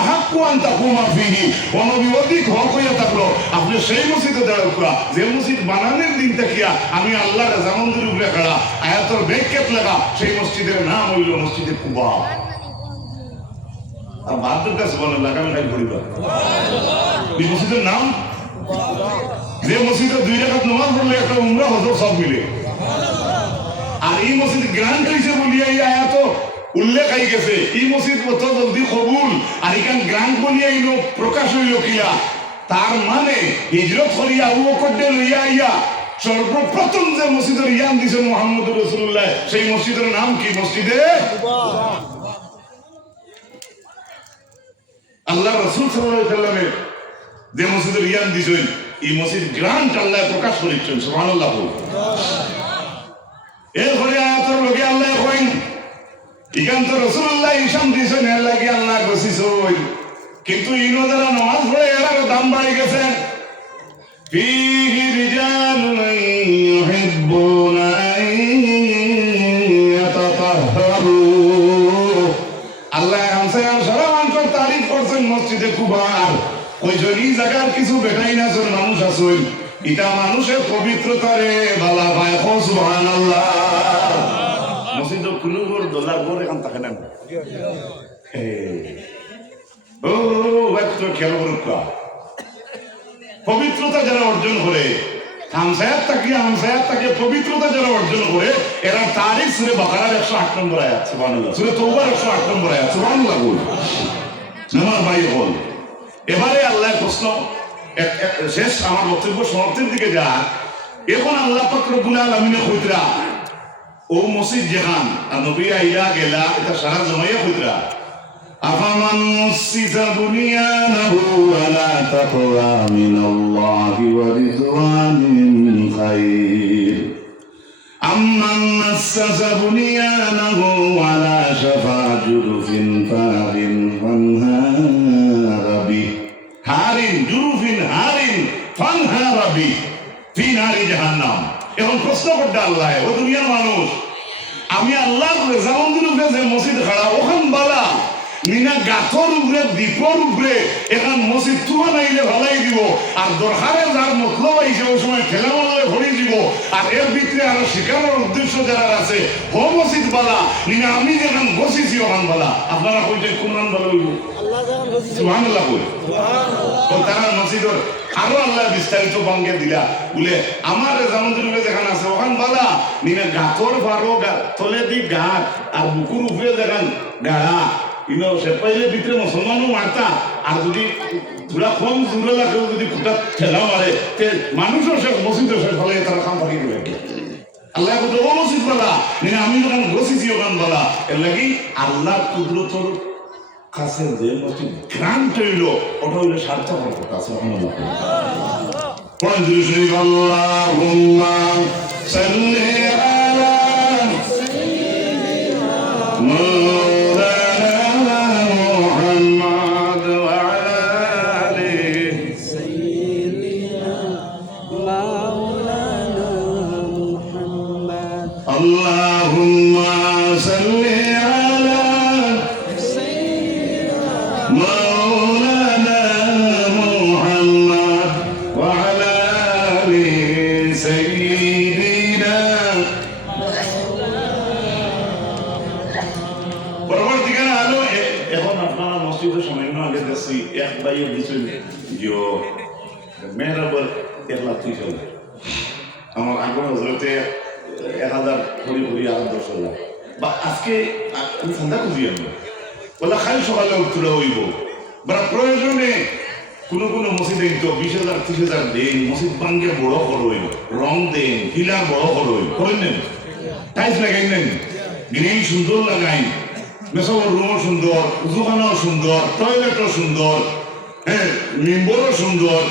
আহাক্কু আন তাকুমা ফিহি ও নবী অধিক হক হইয়া থাকলো আপনি সেই মসজিদে দাঁড়াওয়া যে মসজিদ বানানোর দিন তাকিয়া আমি আল্লাহর রাজা মন্দির উপরে খাড়া আয়াতের ব্যাখ্যাত লাগা সেই মসজিদের নাম হইল মসজিদে কুবা আর বাদুর কাছে বলে লাগানো খাই পড়িবা এই মসজিদের নাম যে মসজিদে 2 রাকাত নামাজ পড়লে একটা উমরা হজর সব মিলে আর এই মসজিদ গ্রান্ট হইছে বলিয়া এই আয়াত উল্লেখ আই গেছে এই মসজিদ কত জলদি কবুল আর এখান গ্রান্ট বলিয়া ইনো প্রকাশ হইল কিয়া তার মানে হিজরত করিয়া আবু বকর দে লইয়া আইয়া সর্বপ্রথম যে মসজিদের ইয়ান দিছেন মুহাম্মদুর রাসূলুল্লাহ সেই মসজিদের নাম কি মসজিদে কুবা আল্লাহ রাসূল সাল্লাল্লাহু আলাইহি ওয়াসাল্লামে যে মসজিদের ইয়ান দিছেন এই মসজিদ গ্রান্ট আল্লাহ প্রকাশ করেছেন সুবহানাল্লাহ এরপরে আয়াতের লগে আল্লাহ কইন ইখান তো রাসূলুল্লাহ ইশাম দিছেন এর লাগি আল্লাহ গসিছ কিন্তু ইনো যারা নামাজ পড়ে এরা দাম বাড়ি গেছে ফীহি রিজালুন ইউহিব্বুনা আন ইয়াতাতাহহারু। আল্লাহ হামসায়াম সারা মানুষের তারিফ করছেন মসজিদে কুবার। কইছেন এই জায়গার কিছু বেটাই না জন মানুষ আছেন, এটা মানুষের পবিত্রতারে বালা পায়। সুবহানাল্লাহ। মসজিদ কুলুর দোলার পরে কান থাকে না। ও একটু খেয়াল করুকা, পবিত্রতা যারা অর্জন করে হামসায়াত তাকে পবিত্রতা যারা অর্জন করে এরা তারিখ সূরা বাকারার 108 নম্বর আয়াত, সুবহানাল্লাহ, সূরা তাওবার 108 নম্বর আয়াত, সুবহানাল্লাহ। আমার ভাই হল এবারে আল্লাহ প্রশ্ন শেষ, আমার বক্তব্য সমাপ্তির দিকে যা। এখন আল্লাহ পাক রব্বুল আলামিনে কইতরা ও মসজিদ যেখান আর নবী আইলা গেলা এটা সারা জমাইয়া কইতরা আফামান মুসসিসা বুনিয়ানাহু আলা তাকওয়া মিনাল্লাহি ওয়া রিদওয়ানিন খায়র আম্মান মাসসা বুনিয়ানাহু আলা শাফা জুরুফিন ফারিন ফানহারাবি হারিন জুরুফিন হারিন ফানহারাবি ফি নারি জাহান্নাম। এখন প্রশ্ন করতে আল্লাহ, ও দুনিয়ার মানুষ, আমি আল্লাহ রেজামন্দির উপরে যে মসজিদ খাড়া ওখান বালা মিনা গাথর উপরে দ্বীপর উপরে এখন মসজিদ তুয়া নাইলে ভালাই দিব, আর দরকারে যার মতলব আইছে ওই সময় ঠেলা মারলে ভরি দিব, আর এর ভিতরে আরো শিকারের উদ্দেশ্য যারা আছে হো মসজিদ বালা মিনা আমি যেখান বসেছি ওখান বালা। আপনারা কইছেন কোন নাম বালা হইব? সুবহানাল্লাহ কই তারা মসজিদের আরো আল্লাহ বিস্তারিত বঙ্গে দিলা বলে আমার রেজামন্দির উপরে যেখানে আছে ওখান বালা মিনা গাথর ভারো তলে দি গাছ আর বুকুর উপরে যেখান গাড়া সে পাইলে ভিতরে মুসলমানও মারতা, আর যদি পুরা কম জোরে লাগেও যদি ফুটা ঠেলা মারে মানুষও সে মসজিদের সে ফলে তারা কাম পাঠিয়ে দেবে। আল্লাহ কত ও মসজিদ বালা মানে আমি যখন বসেছি ওখান বালা এর লাগি আল্লাহ কুদরতর কাছে যে মসজিদ গ্রান্ট হইল ওটা হইল সার্থকর কথা আছে। আল্লাহুম্মা সাল্লি আলা Allahumma salli ala Maulana Muhammad wa ala ali Sayyidina। পরবর্তীকালে আলো এখন আপনারা মসজিদের সামান্য আগে দেখছি এক ভাইয়ের দিচ্ছেন যে মেহরাবার 1,30,000 আমার আগ্রহ হজরতে 1,000 ভরি ভরি আর 10,000 বা আজকে আমি ঠান্ডা খুঁজি আমি বলে খালি সকালে উঠতে হইব বা প্রয়োজনে কোনো কোনো মসজিদে তো 20,000 30,000 দেন, মসজিদ বাঙ্গে বড় করো হইব, রং দেন, পিলার বড় করো হইব, করেন নেন, টাইলস লাগাই নেন, গ্রিল সুন্দর লাগাই, মেসবর রুমও সুন্দর, উজুখানাও সুন্দর, টয়লেটও সুন্দর, হ্যাঁ মিম্বরও সুন্দর,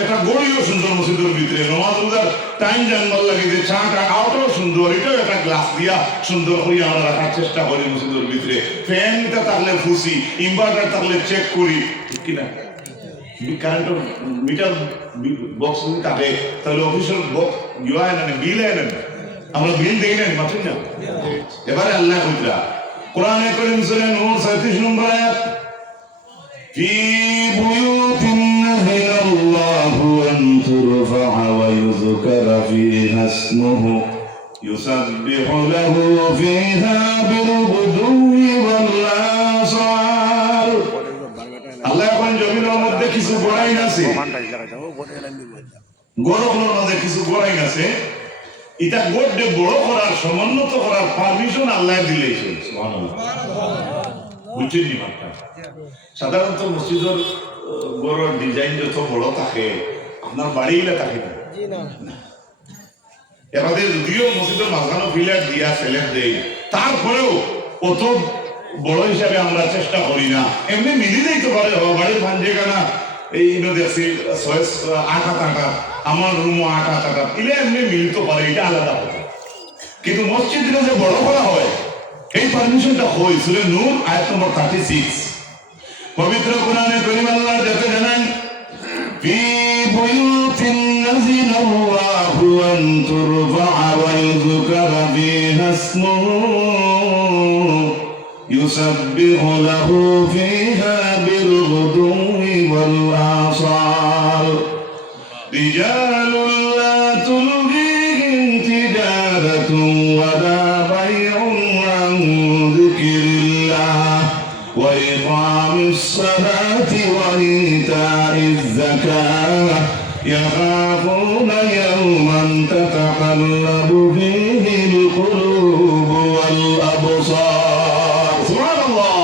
একটা গড়িও সুন্দর মসজিদের ভিতরে নমাজ রোজার টাইম জানবার লাগে যে চাটা আউটও সুন্দর, এটাও একটা গ্লাস দিয়া সুন্দর করে আমরা রাখার চেষ্টা করি মসজিদের ভিতরে। ফ্যানটা থাকলে ফুসি, ইনভার্টার থাকলে চেক করি, ঠিক কিনা? কারেন্টের মিটার বক্স যদি থাকে তাহলে অফিসের বক্স ইয়ে আয় না, বিল আয় না, আমরা বিল দেই না, মাথুন না। এবারে আল্লাহ কইরা কোরআনে কারীম সূরা নূর 37 নম্বর আয়াত, ফি বুয়ুতিন নাহিয়াল্লাহু আন তুরফা ওয়া ইউযকারা ফিহা ইসমুহু ইউসাব্বিহু লাহু ফিহা বিল-গুদুওয়ি ওয়াল-আসাল। আল্লাহ কোন জমিনের মধ্যে কিছু গোড়াইন আছে, গড়গুলোর মধ্যে কিছু গোড়াইন আছে, এটা গোড়ে বড় করার সমুন্নত করার পারমিশন আল্লাহ দিলেছেন। সুবহানাল্লাহ, বুঝছেন নি মাত্রা? সাধারণত মসজিদের গড়ের ডিজাইন যত বড় থাকে আপনার বাড়িগুলো থাকে না, এবারে যদিও মসজিদের মাঝখানে পিলার দিয়া ফেলের দেই, তারপরেও অত বড় হিসাবে আমরা চেষ্টা করি না, এমনি মিলি দিতে পারে বাড়ির ভাঞ্জে কানা এই দেখছি 8 হাত আমার রুমও 8 হাত ইলে এমনি মিলতে পারে, এটা আলাদা কথা। কিন্তু মসজিদটা যে বড় করা হয় এই পারমিশনটা হয় সূরা নূর আয়াত নম্বর 36। পবিত্র কোরআনে কারীম আল্লাহ যাতে জানান ফি يزن الله أن ترفع ويذكر فيها اسمه يسبح له فيها بالغدو والآصال رجال لا تلهيهم تجارة ولا بيع عن ذكر الله وإقام الصلاة وإيتاء الزكاة يخافون يوما تتقلب فيه القلوب والأبصار سبحان الله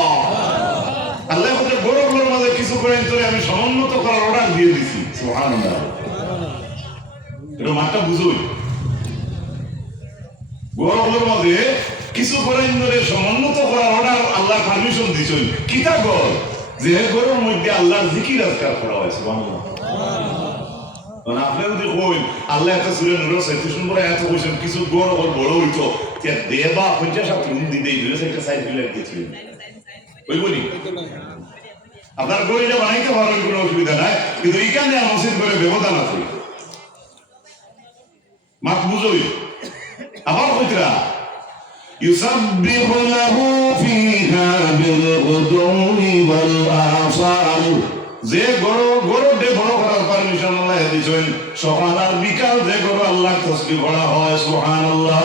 আল্লাহ বলে বড় বড় মাঝে কিছু করে তোরে আমি সমন্বত করার অর্ডার দিয়ে দিছি সুবহানাল্লাহ এটা মাত্রা বুঝুই বড় বড় মাঝে কিছু করে ধরে সমন্বত করার অর্ডার আল্লাহ পারমিশন দিছেন কিতা গর যে ঘরের মধ্যে আল্লাহর জিকির আজকার করা হয় সুবহানাল্লাহ মানে আপনি যদি কই আল্লাহ এত সূরা নূর 37 নম্বরে এত কইছেন কিছু গর ওর বড় হইতো তে দেবা 50 রুম দি দেই দুই সাইডে সাইড ফিলার দিয়েছিলেন ওই বলি আপনার গরিলে বানাইতে পারেন কোনো অসুবিধা নাই কিন্তু এইখানে মসজিদ করে ব্যবধান আছে মাত বুঝই আবার কইতরা يسبح له فيها بالغدو والآصال যে গরো গরোতে বড় করার পারমিশন আল্লাহ দিয়েছেন সকাল আর বিকাল যে গরো আল্লাহ তাসবিহ করা হয় সুবহানাল্লাহ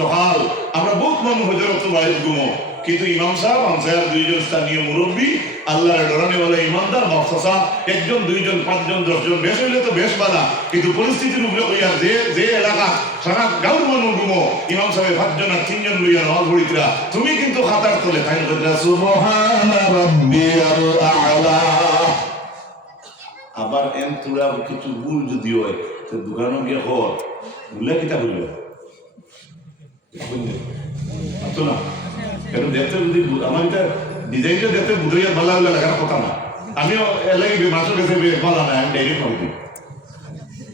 সকাল আমরা বহুত মানুষ হজরত বাইত গুমো কিন্তু ইমাম সাহেব আমসার দুইজন স্থানীয় মুরব্বী আল্লাহর ডরানেওয়ালা ইমানদার মফসসা একজন দুইজন পাঁচজন দশজন বেশ হইলে তো বেশ বাধা কিন্তু পরিস্থিতির উপরে কইয়া যে এলাকা সারা গাঁর মানুষ গুমো ইমাম সাহেব পাঁচজন আর তিনজন লইয়া নামাজ পড়িতরা তুমি কিন্তু খাতার তলে তাই কইরা সুবহান রাব্বিয়াল আ'লা আবার এন তুরা কিছু ভুল যদি হয় তো দোকানে গিয়ে কর ভুলে কিতা বলবে তো না কেন দেখতে যদি আমার এটা ডিজাইনটা দেখতে বুঝাইয়া ভালো লাগলে লাগার কথা না আমিও এলাকি মাসের কাছে বলা না আমি ডাইরেক্ট করবি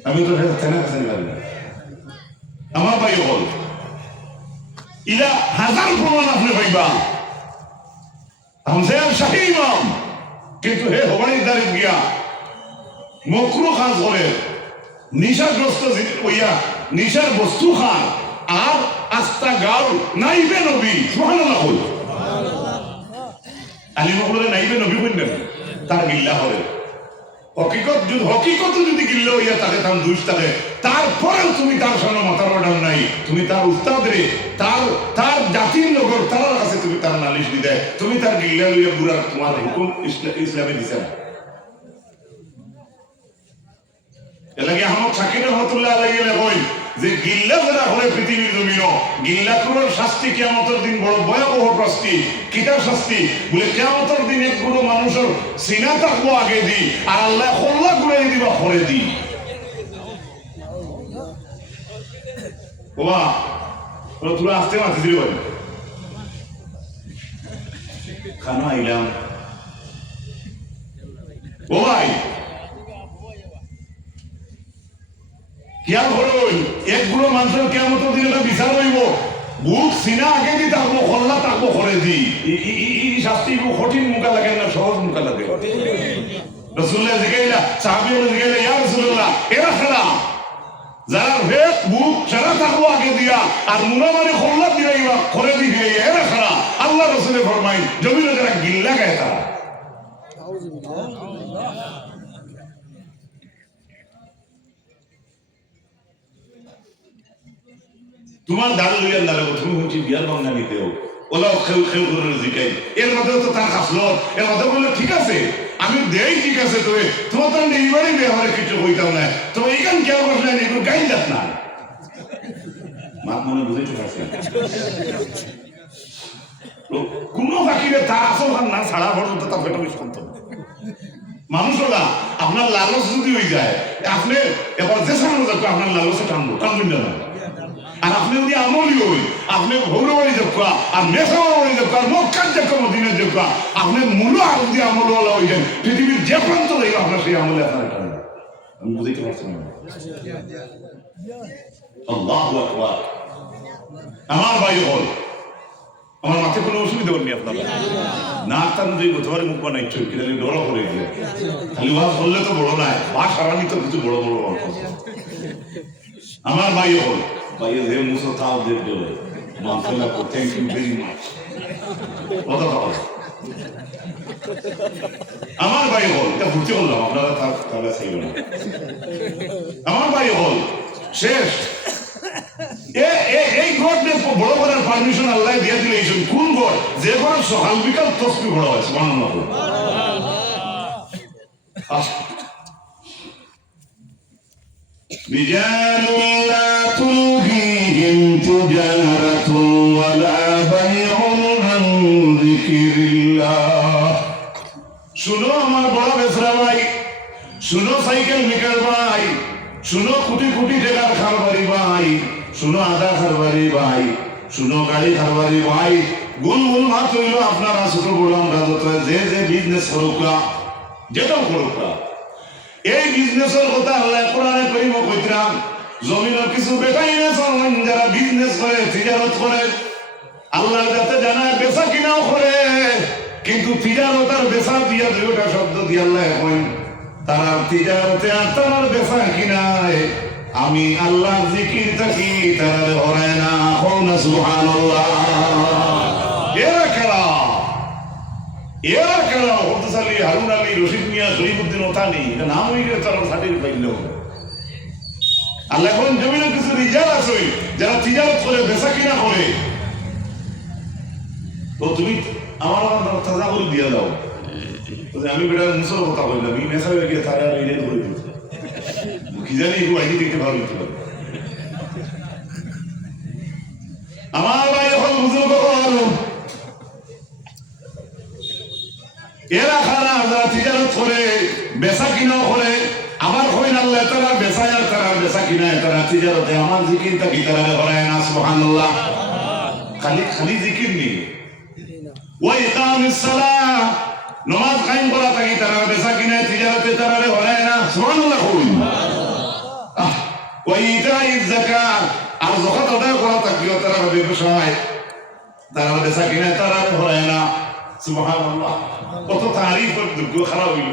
আমি তো চেনা কাছে নিলাম না আমার ভাই হল ইলা হাজার প্রমাণ আপনি ভাইবা হামজার শাহী ইমাম কিন্তু হে হবানি দাঁড়িয়ে গিয়া মকরু খান করে নিশাগ্রস্ত হইয়া নিশার বস্তু খান আর আস্তা গাও নাইবে নবী সুবহানাল্লাহ বল আলী মকরুরে নাইবে নবী বললেন তার গিল্লা হবে হকিকত যদি গিল্লা হইয়া তাকে তার দুষ থাকে তারপরেও তুমি তার সামনে মাথার অর্ডার নাই তুমি তার উস্তাদরে তার জাতির নগর তার কাছে তুমি তার নালিশ দিতে তুমি তার গিল্লা লইয়া বুড়ার তোমার হুকুম ইসলামে দিছে না এলাকি আহমদ শাকির রহমতুল্লাহ আলাইহি কই যে গিল্লা যারা হলে পৃথিবীর জমিন গিল্লা করার শাস্তি কিয়ামতের দিন বড় ভয়াবহ শাস্তি কিতার শাস্তি বলে কিয়ামতের দিন এক গুলো মানুষের সিনা থাকবো আগে দি আর আল্লাহ খোল্লা ঘুরাই দিবা পরে দি বাবা তোরা আসতে মারতে দিবি বলে খানা আইলাম ও ভাই খেয়াল করুন একগুলো মানুষের কিয়ামতের দিন এটা বিচার হইব বুক সিনা আগে দি থাকবো খল্লা থাকবো করে দি শাস্তি কঠিন মুখা লাগে না সহজ মুখা লাগে রাসূলুল্লাহ জিগাইলা সাহাবীরা জিগাইলা ইয়া রাসূলুল্লাহ এরা খেলা যারা ভেদ বুক সারা থাকবো আগে দিয়া আর মুনামারি খল্লা দিলাইবা করে দি দিলাইয়া এরা খেলা আল্লাহ রাসূলে ফরমাইন জমিনে যারা গিল্লা গায় তারা তোমার দাঁড় লইয়া দাঁড়াবো তুমি হচ্ছে বিয়ার বাঙালিতেও ওলা খেউ খেউ করে জিকাই এর মধ্যেও তো তার হাসল এর মধ্যে বললো ঠিক আছে আমি দেই ঠিক আছে তোরে তোমার তো এইবারই ব্যবহারে কিছু হইতাম না তো এইখান কেউ বসলে এগুলো গাইল যাত না মাত মনে বুঝাইতে পারছি কোন বাকিরে তার আসল হার না ছাড়া পর্যন্ত তার পেটা বেশ করতো মানুষরা আপনার লালচ যদি হয়ে যায় আপনি এবার যে সামনে যাবো আপনার লালচে টানবেন না আর আপনি যদি আমলি হই আপনি ভৌরবাড়ি যোগ্যা আর মেসাবাড়ি যোগ্যা আর মক্কার যোগ্যা মদিনের যোগ্যা আপনি মূল আর যদি আমলওয়ালা হয়ে যান পৃথিবীর যে প্রান্ত দেখবে আপনার সেই আমলে আপনার টানবে আমি বুঝতে পারছি না আল্লাহু আকবার আমার ভাই হল আমার মাথায় কোনো অসুবিধা নেই আপনারা না তার মধ্যে গতবারে মুখ বানাই চোখ কিনে ডর করে গিয়ে খালি ওয়াজ বললে তো বড় নাই বাস হারানি তো কিছু বড় বড় অর্থ আমার ভাই হল ভাইয়ের দেব মুসো তাও দেব দেবে মাফলা কো থ্যাংক ইউ ভেরি মাচ কথা কথা আমার ভাই হল এটা বুঝতে বললাম আপনারা তাহলে সেই না আমার ভাই হল শেষ এই গড নে বড় করার পারমিশন আল্লাহ দিয়ে দিলেন কোন গড যে গড সকাল বিকাল তসবিহ বড় হয় সুবহানাল্লাহ رجال لا تلهيهم تجارة ولا بيع عن ذكر الله শুনো আমার বড় বেসরা ভাই শুনো সাইকেল মেকার ভাই শুনো কোটি কোটি টাকার খারবারি ভাই শুনো আদা খারবারি ভাই শুনো গাড়ি খারবারি ভাই গুনগুন মাত হইল আপনারা ছোট বড় আমরা যত যে বিজনেস করুকা যেটাও করুকা এই বিজনেসের কথা আল্লাহ কোরআনে করিম কইতরাম জমিনের কিছু বেটাই না চলেন যারা বিজনেস করে তিজারত করে আল্লাহর কাছে জানায় বেচা কিনাও করে কিন্তু তিজারত আর বেচা দিয়া দুইটা শব্দ দিয়ে আল্লাহ কইন তারা তিজারতে আর তার বেচা কিনায় আমি আল্লাহর জিকির থাকি তারা হরায় না হও না সুবহানাল্লাহ এরা কেন হতসালি হারুন আলী রশিদ মিয়া শরীফুদ্দিন ওতানি এটা নাম হয়ে গেলে তারা সার্টিফিকেট পাইল আল্লাহ এখন জমিনে কিছু রিজাল আছে যারা তিজারত করে বেচা কিনা করে তো তুমি আমার তাজা করে দিয়ে দাও আমি বেটা মুসল কথা বললাম এই মেসা হয়ে গিয়ে তারা এনে ধরে দিচ্ছে কি জানি এগুলো আইনি দেখতে ভালো হতে পারে আমার ভাই এখন বুঝলো কখন এরা খারাপ যারা তিজারত করে বেচা কিনাও করে আবার হইন আল্লাহ তারা বেচায় আর তারা বেচা কিনায় তারা তিজারতে আমার জিকিরটা কি তারা হরায় না সুবহানাল্লাহ খালি জিকির নেই ওয়া ইকামিস সালাহ নামাজ কায়েম করা থাকি তারা বেচা কিনায় তিজারতে তারা হরায় না সুবহানাল্লাহ কই ওয়া ইতাইজ যাকাত আর যাকাত আদায় করা থাকি তারা ব্যবসায় তারা বেচা কিনায় তারা হরায় না সুবহানাল্লাহ কত তারিফ আর দুঃখ খারাপ হইল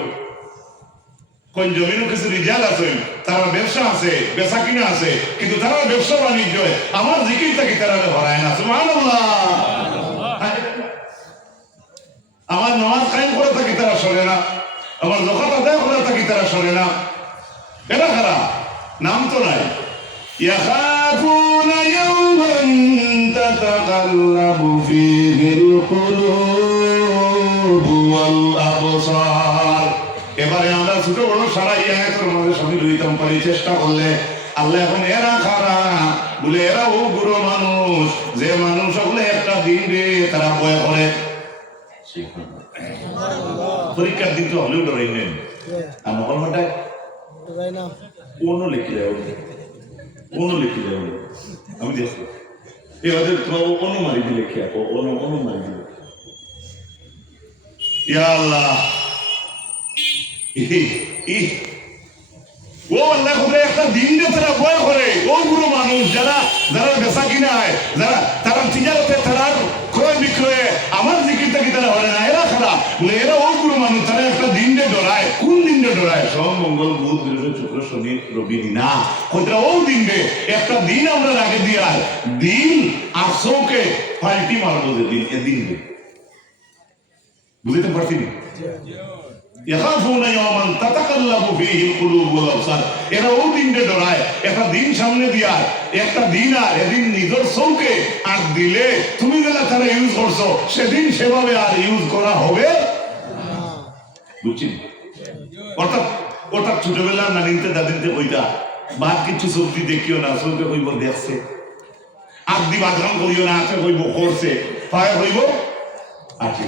কোন জমিনও কিছু রিজাল আছে তারা ব্যবসা আছে বেচা কিনা আছে কিন্তু তারা ব্যবসা বাণিজ্য আমার জিকিরটা কি তারা হরায় না সুবহানাল্লাহ আমার নামাজ কায়েম করে থাকি তারা সরে না আমার যাকাত আদায় করে থাকি তারা সরে না এটা খারাপ নাম তো নাই ইয়াখাফুনা ইয়াওমান তাতাকাল্লাবু ফীহিল কুলুব ওয়াল আবসার এবারে আমরা ছোট বড় সারা আয়াতের মধ্যে শামিল হইতাম পারি চেষ্টা করলে আল্লাহ এখন এরা খারা বলে এরা ও বুড়ো মানুষ যে মানুষ সকলে একটা দিন রে তারা ভয় করে পরীক্ষার দিন তো হলেও ডরাই নেন আর নকলমাটায় অন্য লিখে দেয় অন্য লিখে দেয় আমি দেখছি এবার তোমার অনুমারি দিলে খেয়া অনুমারি দিলে ইয়া আল্লাহ ও আল্লাহ খুদে একটা দিন দিয়ে তারা ভয় করে ও গুরু মানুষ যারা বেচা কিনায় যারা তারা তিজারতে তারা ক্রয় বিক্রয়ে আমার জিকিরটা কি তারা হয় না এরা খারাপ বলে এরা ও গুরু মানুষ তারা একটা দিন দিয়ে ডরায় কোন দিন দিয়ে ডরায় সোম মঙ্গল বুধ বৃহস্পতি শুক্র শনি রবি না ওটা ও দিন রে একটা দিন আমরা আগে দিয়ে দিন আর চৌকে পাল্টি মারবো যে দিন এদিন বুঝতে পারছি ইয়াখাফুনা ইয়াওমান তাতাকাল্লাবু ফীহিল কুলুব ওয়াল আবসার এরা ও দিন রে ডরায় একটা দিন সামনে দিয়া একটা দিন আর এদিন নিজের চৌকে আর দিলে তুমি যেটা তারা ইউজ করছো সেদিন সেভাবে আর ইউজ করা হবে না বুঝছি অর্থাৎ ছোটবেলা নানিতে দাদিতে কইতা বাদ কিছু সবজি দেখিও না চৌকে কইব দেখছে আর দি বাদরাম করিও না আছে কইব করছে পায়ে কইব আছে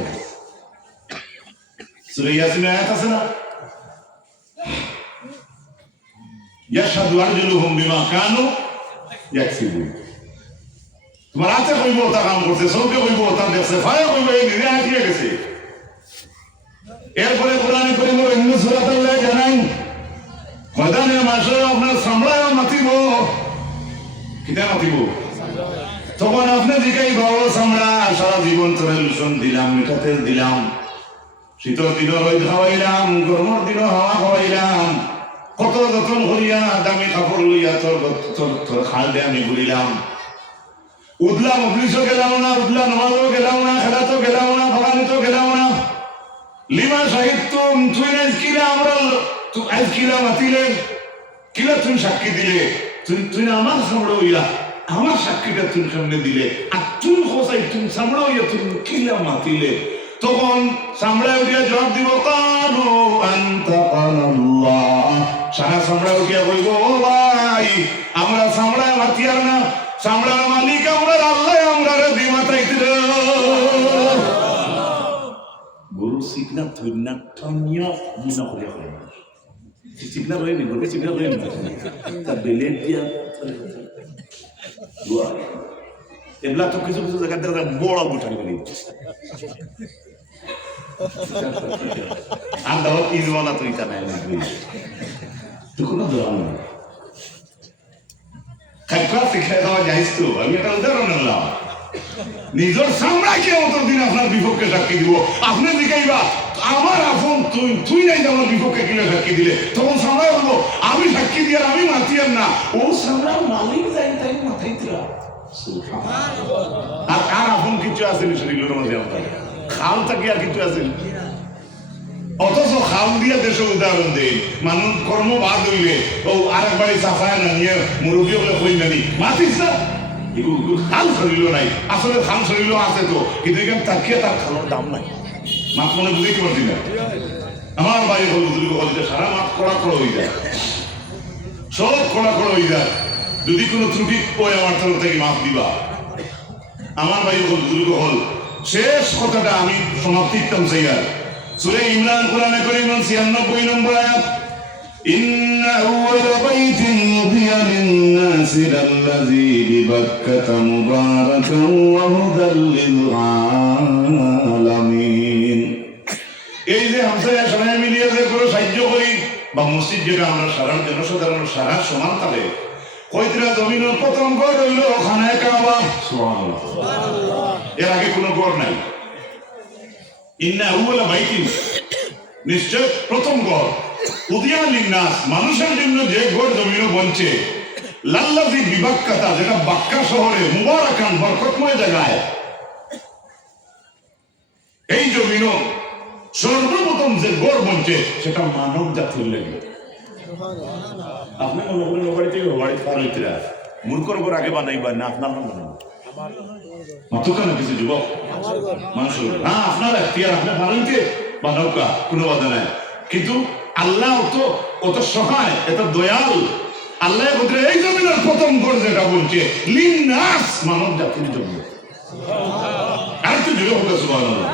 সূরা ইয়াসিন আয়াত আছে না ইয়াশহাদু আরজুলুহুম বিমা কানু ইয়াকসিবুন তোমার হাতে কইব তা কাম করছে চৌকে কইব তা দেখছে পায়ে কইব এই দিনে আটিয়ে গেছে এরপরে কোরআনে করিম অন্য সূরাত আল্লাহ জানান ময়দানে মাশাআল্লাহ আপনার সামলায় মাতিব কিটা মাতিব তো তখন আপনি দিকেই বাবা আমরা সারা জীবন তোরে লুসন দিলাম, মিঠা তেল দিলাম, শীতল দিন রোদ খাওয়াইলাম, গরমের দিন হাওয়া খাওয়াইলাম, কত যত্ন করিয়া দামি কাপড় লইয়া তোর খাল দিয়ে আমি ঘুরিলাম। উদলা মফলিসও গেলাম না, উদলা নমাজও গেলাম না, খেলাতো গেলাম না, বাগানিতো গেলাম না। লিমা সাহিত্য তুই আজ কিলা আমরা আজ কিলা মাতিলে কিলা তুমি সাক্ষী দিলে, তুই আমার সামনে হইয়া আমার সাক্ষীটা তুমি সামনে দিলে, আর তুই হোসাই তুমি সামনে হইয়া তুমি কিলা মাতিলে। তখন সামড়ায় উঠিয়া জবাব দিব কানু আনতাকানাল্লাহ। সারা সামড়ায় উঠিয়া কইব ও ভাই আমরা সামড়ায় মাতিয়ার না, সামড়ার মালিক আমরা আল্লাহ আমরা দি মাতাইতে গরু সিগনা থইনা ঠামিয়া মুনা করিয়া করে সিগনা রইনি, গরু সিগনা রইনি তা বেলে দিয়া দোয়া এবলা তো কিছু কিছু জায়গা থেকে বড় গুটানি বলি আর দাও ইজওয়ালা তুই তা নাই তুই কোনো দোয়া না খাইকা শিখাই দেওয়া যাইস তো। আমি একটা উদাহরণ নিলাম, নিজের সামরাকে অতদিন আপনার বিপক্ষে সাক্ষী দিব, আপনি জিগাইবা আমার আপন তুই নাই আমার বিপক্ষে কিনে সাক্ষী দিলে, তখন সামরা বলবো আমি সাক্ষী দিয়ে আমি মাতিয়ার না, ও সামরা মালিক যাই তাই মাথায় দিলা। আর কার আপন কিছু আছে শরীরের মধ্যে আপনার খাল থাকি আর কিছু আছে, অথচ খাল দিয়ে দেশে উদাহরণ দেয় মানুষ কর্ম বাদ হইলে ও আর একবারই সাফায় না নিয়ে মুরব্বী বলে কই নানি মাতিস না, খাল শরীর নাই, আসলে খাল শরীর আছে তো, কিন্তু এখানে তাকিয়ে তার খালোর দাম নাই। মাছ মনে বুঝতে পারছি না, আমার বাড়ি হল বুঝলি বলছে সারা মাছ কড়া কড়া হয়ে যায়, সব কড়া কড়া হয়ে যায়। যদি কোনো ত্রুটি ওই আমার তরফ থেকে মাছ দিবা। আমার বাড়ি হল বুজুর্গ হল শেষ কথাটা আমি সমাপ্তি ইত্যাম সেইয়ার সূরা ইমরান কোরআনে কারীম 96 নম্বর আয়াত ইন্না আউওয়ালা বাইতিন উযিয়া লিন-নাসি লাল্লাযী বিবাক্কাতা মুবারাকান ওয়া হুদাল লিল-আলামিন। এই যে আমরা সবাই মিলিয়ে যে পুরো সাহায্য করি বা মসজিদ যেটা আমরা সারা জনসাধারণ সারা সমান তালে কয়দিনা জমিনের প্রথম গড় হইল খানায়ে কাবা, সুবহানাল্লাহ, এর আগে কোনো গড় নাই। ইন্না আউওয়ালা বাইতিন নিশ্চয় প্রথম গড় উযিয়া লিন-নাস মানুষের জন্য যে গড় জমিনে বনছে লাল্লাযী বিবাক্কাতা যেটা বাক্কা শহরে মুবারাকান বরকতময় জায়গায়, এই জমিনে সর্বপ্রথম যে গড় বনছে সেটা মানব জাতির লাগে। আপনি মনে করেন বাড়ি থেকে বাড়ি পার হইতে মূর্খর ঘর আগে বানাইবা না আপনার মাতুকা না কিছু যুবক মানুষ হ্যাঁ আপনার এখতিয়ার আপনার বানাইতে বানাউকা কোনো বাধা নাই, কিন্তু আল্লাহ অত সহায় এত দয়াল আল্লাহ বলতে এই জমিনের প্রথম ঘর যেটা বলছে লিন-নাস মানব জাতির জন্য। আর তো জুড়ে হোক সুবহানাল্লাহ।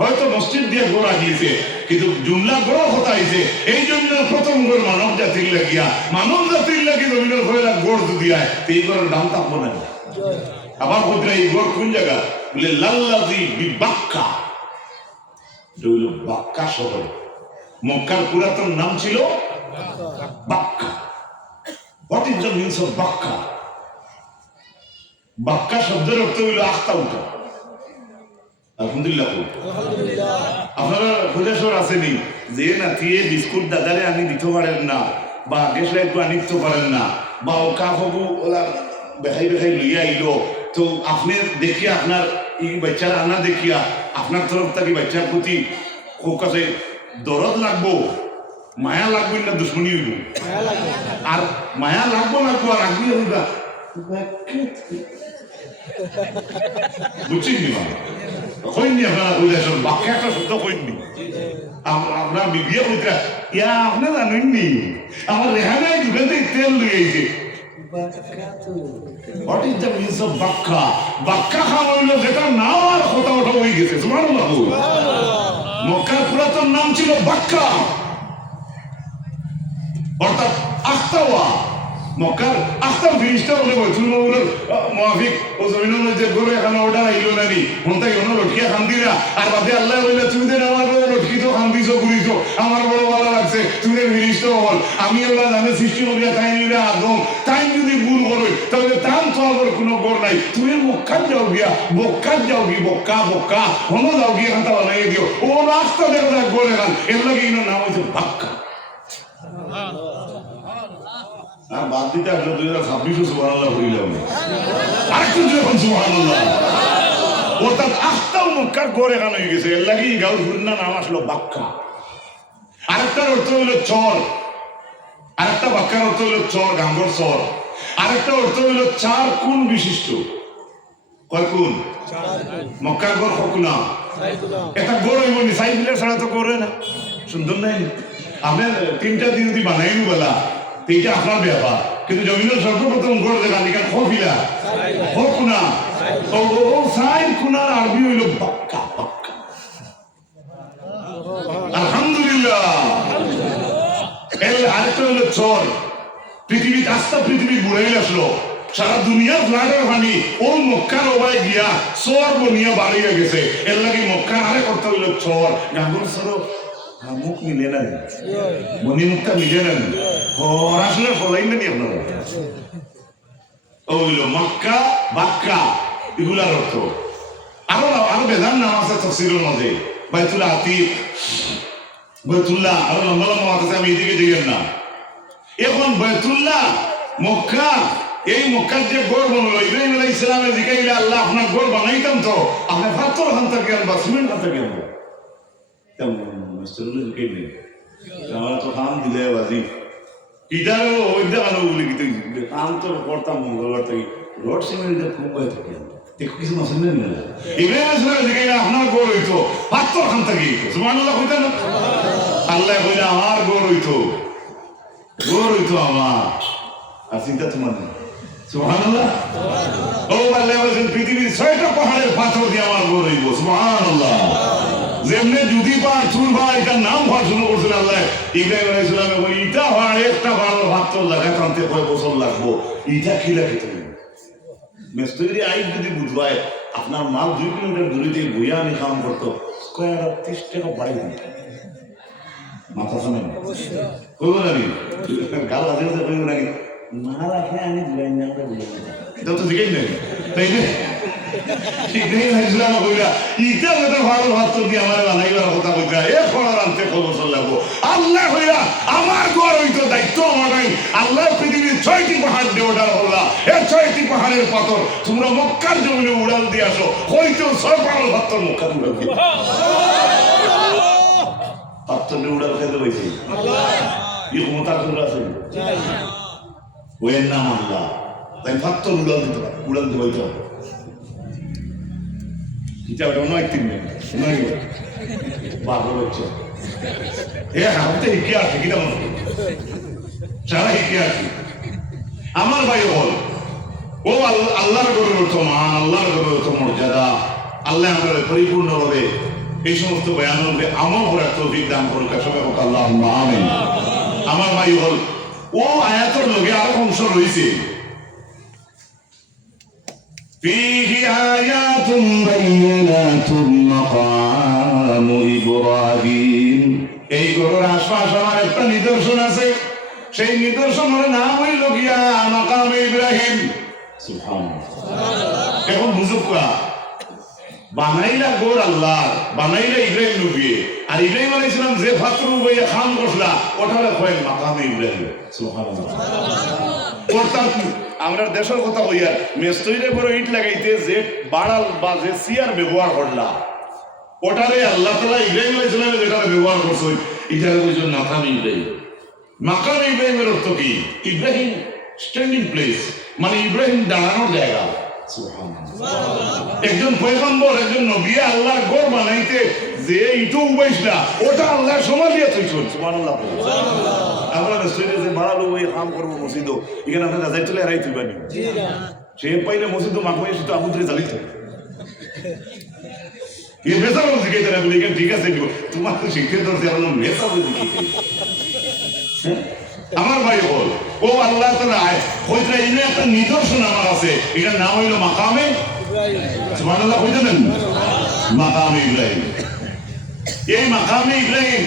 হয়তো মসজিদ দিয়ে ঘর আগিয়েছে কিন্তু জুমলা গড় কথা হয়েছে এই জন্য প্রথম গড় মানব জাতির লাগিয়া, মানব জাতির লাগি জমিনের ঘরে গড় যদি হয় এই গড়ের দাম থাকবো না। আবার বলতে এই গড় কোন জায়গা বলে লাল্লাযী বিবাক্কা, বাক্কা শহরে। মক্কার পুরাতন নাম ছিল Bakkah. What is the means of Bakkah? Bakkah শব্দের অর্থ হইল আখতা উঠা। আলহামদুলিল্লাহ। আপনারা খোঁজাসর আসেনি যে নাতিয়ে বিস্কুট দাদারে আনি দিতে পারেন না বা গেছলে একটু আনি দিতে পারেন না বা ও কাপড় ওলা বেখাই বেখাই লইয়া আইল, তো আপনি দেখিয়া আপনার এই বাচ্চারা আনা দেখিয়া আপনার তরফ থেকে বাচ্চার প্রতি খুব কাছে দরদ লাগবো, মায়া লাগবে না দুশ্মনী হইব, আর মায়া লাগবো আর আগ্রহ হইবা বুঝছেন নি মানে কইনি আপনারা বুঝেছেন বাক্য একটা শব্দ কইনি আপনার বিবিয়া বলতে ইয়া আপনি জানেননি আমার রেহানায় দোকান থেকে তেল লই আইছে। What is the means of Bakkah? বাক্কা খাওয়া হইল যেটা নাও আর কথা ওঠা হয়ে গেছে। সুবহানাল্লাহ। মক্কার পুরাতন নাম ছিল বাক্কা অর্থাৎ আখতাওয়া। মক্কার আখতাম ফিরিস্তা বলে বৈতুল মামুরের মুআফিক ও জমিনের মধ্যে গরু এখানে অর্ডার আইল না নি হন্তাই অন্য লটকিয়া খান দিরা আর বাদে আল্লাহ বললে তুমি দেন আমার বড় লটকি তো খান দিছো ঘুরিছো আমার বড় ভালো লাগছে তুমি ফিরিস্তা হল আমি আল্লাহ জানে সৃষ্টি করিয়া তাই নিলে আদম তাই যদি ভুল করো তাহলে তাম তো আমার কোনো গড় নাই তুমি মক্কার যাও গিয়া বক্কার যাও গি বক্কা বক্কা হনো যাও গিয়া খান্তা বানাই দিও ও রাস্তা দেখো দেখ গড় এখান এর লাগে ইনার নাম হয়েছে বাক্কা আর বাদ দিতে আসলে 2026 সুবহানাল্লাহ হইলাম আরেকটু যখন সুবহানাল্লাহ অর্থাৎ আখতাও মক্কার গড় এখানে হয়ে গেছে এর লাগে গাঁর ঘুরনা নাম আসলো বাক্কা আরেকটার অর্থ হলো চর আরেকটা বাক্যার অর্থ হলো চর গাঙ্গর চর আরেকটা অর্থ হলো 4 কোণ বিশিষ্ট কয় কোণ মক্কার গড় হকুনা একটা গড় হইব নি সাইকেলের ছাড়া তো গড়ে না সুন্দর নাই আপনি 3টা দিন যদি বানাইনু বলা এইটা আপনার ব্যাপার কিন্তু জমিনের সর্বপ্রথম গড় দেখা নিকাল খফিলা হকুনা ও সাইন কুনার আরবি হইল বাক্কা বাক্কা আলহামদুলিল্লাহ এর আরেকটা হলো চর পৃথিবী আস্তা পৃথিবী ঘুরাই আসলো সারা দুনিয়ার ফ্লাডের পানি ও মক্কার ওবাই গিয়া চর বনিয়া বাড়িয়ে গেছে এর লাগে মক্কার আরেক অর্থ হইল চর গাঙ্গুর সরো মুখ মিলে না মনি মুখটা মিলে না আসলে ফলাই না নি আপনারা ও হইল মক্কা বাক্কা এগুলার অর্থ আরো বেদান নাম আছে তফসিরের মধ্যে বাইতুল্লাহ আতিক বাইতুল্লাহ আরো লম্বা লম্বা আছে আমি এদিকে দিবেন না এখন বাইতুল্লাহ মক্কা এই মক্কার যে গড় বানালো ইব্রাহিম আলাইহিস সালামের জিকাইলে আল্লাহ আপনার গড় বানাইতাম তো আপনি পাথর হানতে গেলেন বা সিমেন্ট হানতে গেলেন তেমন মিস্টারুল জিকাইলে আমার তো কাম দিলে বাজি ইদারও ওইটা আলো বলে কি তুই কাম তো করতাম মঙ্গলবার থেকে রড সিমেন্টের খুব ভয় থাকে দেখো কিছু মাসেন না ইব্রাহিম আলাইহিস সালামের জিকাইলে আপনার গড় হইতো পাথর হানতে গিয়েতো সুবহানাল্লাহ কইতা না আল্লাহ কইলা আমার গড় হইতো আমার আর চিন্তা তোমার সুবহানাল্লাহ ও আল্লাহ বলেন পৃথিবীর 6টা পাহাড়ের পাথর দিয়ে আমার গড় হইব সুবহানাল্লাহ যেমনে যদি পাহাড় চুর ভাই তার নাম ভার শুরু করছিল আল্লাহ ইব্রাহিম আলাইহিস সালামে ওই ইটা পাহাড় একটা পাহাড়ের পাথর লাগা কানতে কয় বছর লাগবো ইটা কি লাগে তুমি মিস্ত্রি আইন যদি বুঝবায় আপনার মাল 2 কিলোমিটার দূরে দিয়ে বইয়া আনি কাম করতো স্কয়ার 30 টাকা বাড়ি দিত মাথা সামনে কইব নাকি গাল আছে কইব নাকি মাল আছে আমি দিলাই না আমরা বলি এটা তো জিজ্ঞেস নেই তাই না ঠিক নেই হাজলাম কইরা ইটা যেটা ভালো ভাত দিয়ে আমার বানাইবার কথা কইতা এ খড়ার আনতে কত বছর লাগবো আল্লাহ হইয়া আমার গড় হইতো দায়িত্ব আমার নাই আল্লাহ পৃথিবীর 6টি পাহাড় দিয়ে ওঠার হল্লা এই 6টি পাহাড়ের পাথর তোমরা মক্কার জমিনে উড়াল দিয়ে আসো হইতো 6 পাহাড় পাথর মক্কার উড়াল দিয়ে পাথর উড়াল খেতে পাইছি ই ক্ষমতা করে আছে ওয়ের নাম আল্লাহ তাই পাথর উড়াল দিতে পাইতো এটা ওটা নয় 3 মিনিট নয় বারো হচ্ছে হাতে হিকে আছে কিনা মনে সারা হিকে আছে আমার ভাই বল ও আল্লাহর গরুর অর্থ মান আল্লাহর গরুর অর্থ মর্যাদা আল্লাহ আমাদের পরিপূর্ণভাবে এই সমস্ত বয়ানকে আমল করার তৌফিক দান করুক সবাই হোক আল্লাহুম্মা আমিন আমার ভাই বল ও আয়াতের লগে আরো অংশ রয়েছে فيه آيات بينات مقام إبراهيم এই গরুর আশপাশ আমার একটা নিদর্শন আছে সেই নিদর্শনের নাম হইল গিয়া মাকাম ইব্রাহিম সুবহানাল্লাহ এখন বুঝুকা বানাইলা গোর আল্লাহ বানাইলা ইব্রাহিম নবী আর ইব্রাহিম আলাইহিস সালাম যে পাথর বইয়া খাম করলা ওটারে কয় মাকাম ইব্রাহিম সুবহানাল্লাহ অর্থাৎ আমরা দেশের কথা হইয়া মেস্তইরে বড় ইট লাগাইতে যে বাড়াল বা যে সিয়ার ব্যবহার করলা ওটারে আল্লাহ তাআলা ইব্রাহিম আলাইহিস সালামে যেটা ব্যবহার করছে এটার কইছেন মাকাম ইব্রাহিম মাকাম ইব্রাহিমের অর্থ কি ইব্রাহিম স্ট্যান্ডিং প্লেস মানে ইব্রাহিম দাঁড়ানোর জায়গা সুবহানাল্লাহ একজন পয়গম্বর একজন নবী আল্লাহর ঘর বানাইতে যে ইটো উবাইছলা ওটা আল্লাহ সমাধিয়া থইছেন সুবহানাল্লাহ সুবহানাল্লাহ আমরা মেস্তইরে যে বাড়ালো ওই কাম করব মসজিদ এখানে আপনারা যাই চলে রাইতে পারি জি না সে পাইলে মসজিদ মাকোয় সেটা আবুদ্রে জ্বালিতে ये मेसा लोग दिखे तेरा लेकिन ठीक है से तुम्हारे शिक्षे दर से हम लोग मेसा भी दिखे আমার ভাই হল ও আল্লাহ তাআলা কইরা ইনে একটা নিদর্শন আমার আছে, এটার নাম হইল মাকামে সুবহানাল্লাহ। কইতেন মাকামে ইব্রাহিম। এই মাকামে ইব্রাহিম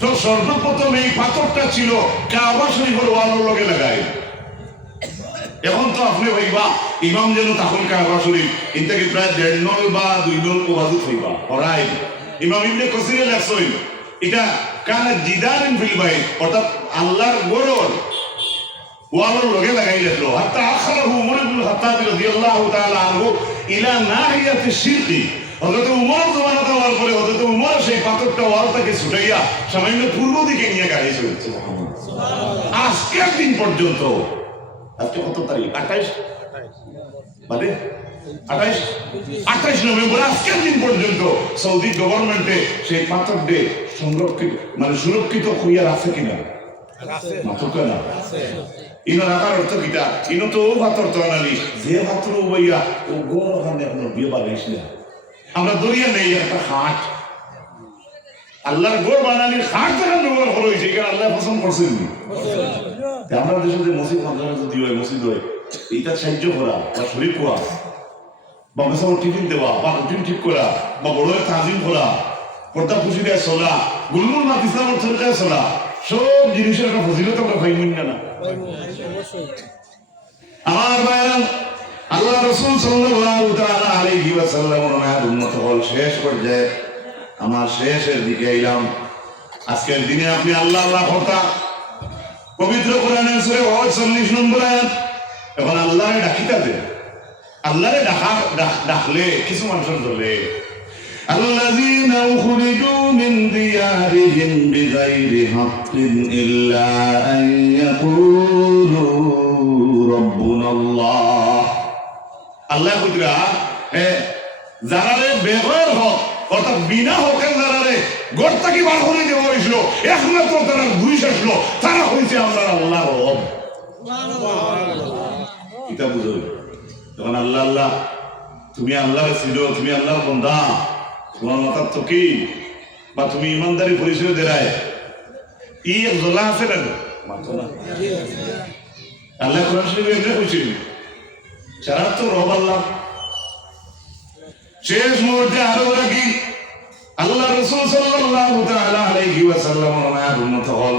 তো সর্বপ্রথম এই পাথরটা ছিল কাবা শরীফের ওয়ালের লগে লাগায়। এখন তো আপনি ভাইবা ইমাম যেন তখন কাবা শরীফ ইনটাকে প্রায় 1.5 নল বা 2 নল ওয়াজু হইবা পড়াই ইমাম ইবনে কাসির লেখছেন এটা কানা জিদারিন ফিল বাইত, অর্থাৎ আল্লাহর গরর ওয়ালের লগে লাগাই রাখলো। হাত্তা আখরাহু উমর ইবনে খাত্তাব রাদিয়াল্লাহু তাআলা আনহু ইলা নাহিয়াতি শিরকি। হযরত উমর জমানাতে হওয়ার পরে হযরত উমর সেই পাথরটা ওয়ালটাকে ছুটাইয়া সামান্য পূর্ব দিকে নিয়ে গাড়ি চলছে। আজকের দিন পর্যন্ত, আজকে কত তারিখ? 28 মানে 28 নভেম্বর, আজকের দিন পর্যন্ত সৌদি গভর্নমেন্টে সেই পাথরটি সংরক্ষিত মানে সুরক্ষিত হইয়া আছে কিনা? ইনো রাখার অর্থ কিটা? ইনো তো ও পাথর তো আনালি যে পাথর বইয়া ও গোর ওখানে আপনার বিয়ে বানাইস না। আমরা দরিয়া নেই একটা হাট, আল্লাহর গোর বানালির হাট যখন ব্যবহার করা হয়েছে এখানে আল্লাহ পছন্দ করছেন। আমরা দেশে যে মসজিদ মাদ্রাসা যদি হয় মসজিদ হয় এইটা সাহায্য করা বা শরীর করা বা মেসাও টিফিন দেওয়া বা রুটিন ঠিক করা বা বড় তাজিম করা পর্দা পুষি দেয় চলা গুলমুল মাত ইসলামের তরিকায় চলা সব জিনিসের একটা ফজিলত আমরা পাইমুন না। আমার ভাইরা আল্লাহ রাসূল সাল্লাল্লাহু তাআলা আলাইহি ওয়াসাল্লাম ওনার উম্মত হল শেষ পর্যায়ে আমার শেষের দিকে এলাম। আজকের দিনে আপনি আল্লাহ আল্লাহ কথা পবিত্র কোরআনের সূরা হজ 40 নম্বর আয়াত। এখন আল্লাহরে ডাকিতা দে, আল্লাহরে ডাকলে কিছু মানুষের ধরলে আল্লাযীনা উখরিজু মিন দিয়ারিহিম বিগাইরি হাক্কিন ইল্লা আন ইয়াকুলু রাব্বুনাল্লাহ। আল্লাহ কইরা যারারে বেগর হক অর্থাৎ বিনা হকের যারারে ঘর থেকে বার করে দেওয়া হয়েছিল একমাত্র তারা ঘুষ আসলো, তারা হয়েছে আমরা আল্লাহর রব। এটা বুঝো তখন আল্লাহ আল্লাহ তুমি আল্লাহর ছিল, তুমি আল্লাহর বন্ধা, তোমার মাথার তো কি বা তুমি ইমানদারি পরিচয় দেয় ই জলা আছে না আল্লাহ কোরআন শরীফে এমনি কইছেন সারা তো রব আল্লাহ। শেষ মুহূর্তে আরো রাখি আল্লাহ রাসূল সাল্লাল্লাহু তাআলা আলাইহি ওয়াসাল্লাম ওনার উম্মত হল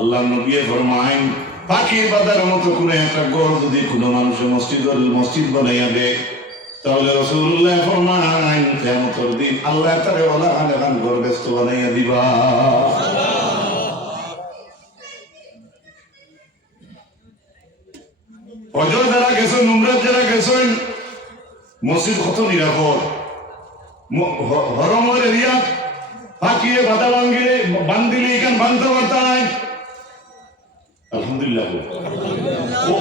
আল্লাহ নবী ফরমায়েন পাখির বাঁধার মতো কোন একটা ঘর যদি কোনো মানুষের মসজিদ বানাইয়া দেয় তাহলে রাসূলুল্লাহ ফরমায়েন কিয়ামতের দিন আল্লাহ তাআলা ওলা আলান ঘর ব্যস্ত বানাইয়া দিবা। অজয় যারা গেছেন উমরাত যারা গেছেন মসজিদ কত নিরাপদ, হরমের এরিয়া ফাঁকিয়ে বাধা বান্ধিলে এখান বাঁধতে পারতা নাই। আলহামদুলিল্লাহ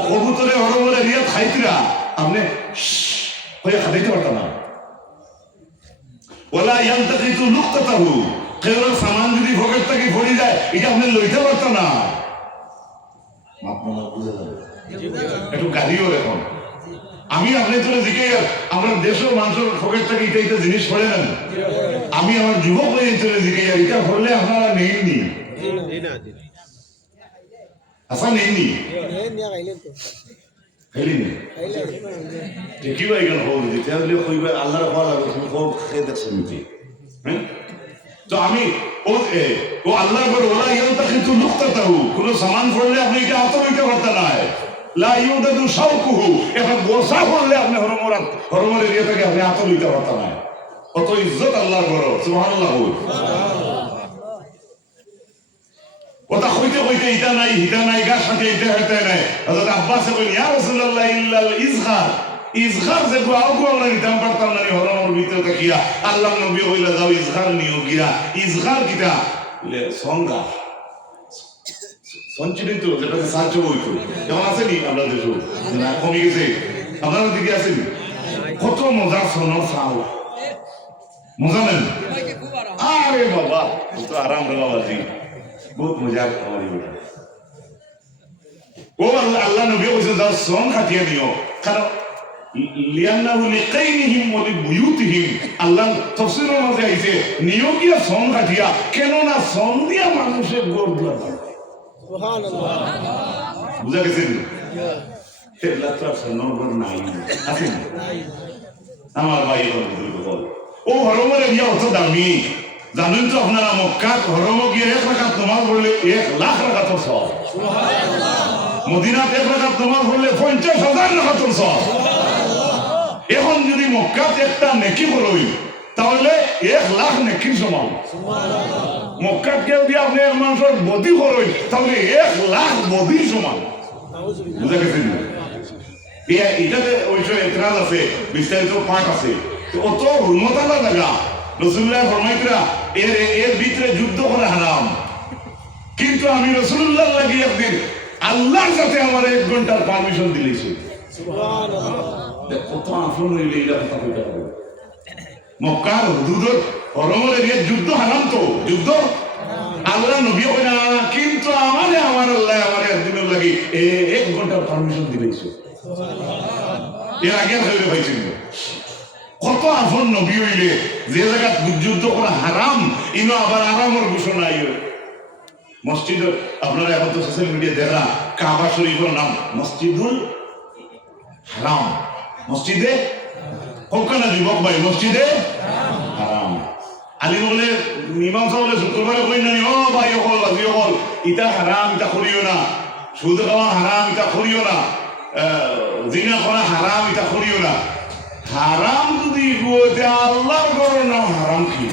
কবুতরে হরমের এরিয়া খাইতিরা আপনি হয়ে খাইতে পারতাম না। ওলা ইয়ান্তাকিতু লুকতাহু কেউ সামান যদি ভোগের থেকে ভরে যায় এটা আপনি লইতে পারতাম না। আপনারা বুঝে যাবে একটু গাড়িও এখন আমি আপনি তোরে দিকে আমরা দেশের মানুষের ফকের থেকে এটা জিনিস পড়ে নেন। আমি আমার যুবক হয়ে তোরে দিকে এটা পড়লে আপনারা নেননি আশা নেননি কি ভাই কেন হোক দিতে কইবে আল্লাহর ভালো লাগে তুমি হোক খেয়ে দেখছো নিতে। হ্যাঁ তো আমি ও আল্লাহ করে ওরা ইয়েটা কিন্তু লুকতাহু কোনো সামান পড়লে আপনি এটা হাতে লইতে পারতেন না। লা ইউদাদু শাওকুহু এখন গোসা করলে আপনি হরমর এরিয়া থেকে আপনি হাতে লইতে পারতেন না। কত ইজ্জত আল্লাহর ঘর সুবহানাল্লাহ। ওটা হইতে হইতে ইটা নাই হিটা নাই গাছ সাথে ইটা হইতে নাই। হযরত আব্বাস বলেন ইয়া রাসূলুল্লাহ ইল্লাল ইজহার ইজহার যে গোয়াও আমরা নিতাম পারতাম না হরমর ভিতরে দেখিয়া আল্লাহ নবী কইলা যাও ইজহার নিও গিয়া। ইজহার কিটা বলে সংজ্ঞা সঞ্চিত যেটা সাহায্য হইতো যেমন আসেনি আমরা দেশ না কমে গেছে আপনার দিকে আসেনি কত মজা শোনো চাও মজা নেন। আরে বাবা তো আরাম রে বাবাজি বহুত মজা আমার ও আল্লাহ নবী কইছেন যাও সং খাটিয়ে নিও কারণ লিয়ান্নাহু লিকাইনিহিম ওয়া লিবুয়ুতিহিম আল্লাহ তাফসীরের মধ্যে আইছে নিও গিয়া সং খাটিয়া কেন না সং দিয়া মানুষের গোর দুয়ার বুঝা গেছেন? এগুলা তো আর নম্বর নাই, আছে না? আমার ভাই বল ও হরমের ইয়া অত দামি, জানেন তো আপনারা মক্কাত হরম গিয়ে 1 রাকাত নামাজ পড়লে 1 লাখ রাকাতের সওয়াব, মদিনাত 1 রাকাত নামাজ পড়লে 50,000 রাকাতের সওয়াব। এখন যদি মক্কাত একটা নেকি পড়ই তাহলে 1 লাখ নেকির সমান। মক্কাত কেউ দিয়ে আপনি এক মানুষের বদি পড়ই তাহলে 1 লাখ বদির সমান। বুঝা গেছেন? এটাতে অবশ্য এতরাজ আছে, বিস্তারিত পাঠ আছে। অত হুরমতালা জায়গা রাসূলুল্লাহ ফরমাইতরা এর ভিতরে যুদ্ধ করা হারাম, কিন্তু আমি রাসূলুল্লাহ লাগি একদিন আল্লাহর সাথে আমার 1 ঘন্টার পারমিশন দিলেছি। সুবহানাল্লাহ, কত আফন হইলে এটা কথা কইতে হবে। মক্কার হুদুদের হরমের এরিয়া যুদ্ধ হারাম, তো যুদ্ধ আল্লাহ নবী কই না, কিন্তু আমার আল্লাহ আমার একদিনের লাগি 1 ঘন্টার পারমিশন দিলেছি। এর আগে হইলে পাইছিল কত আফন নবী হইলে যে জায়গা যুদ্ধ করা হারাম ইনো আবার আরামের ঘোষণা। মসজিদ আপনারা এখন তো সোশ্যাল মিডিয়া দেখা কাবা শরীফের নাম মসজিদুল হারাম, মসজিদে কখনো যুবক ভাই মসজিদে হারাম। আলী বলে ইমাম সাহেব বলে শুক্রবারে কই না ও ভাই হল আজি হল ইটা হারাম, ইটা করিও না, সুদ খাওয়া হারাম, ইটা করিও না, জিনা করা হারাম, ইটা করিও না। হারাম যদি আল্লাহর ঘর নাম হারাম কি?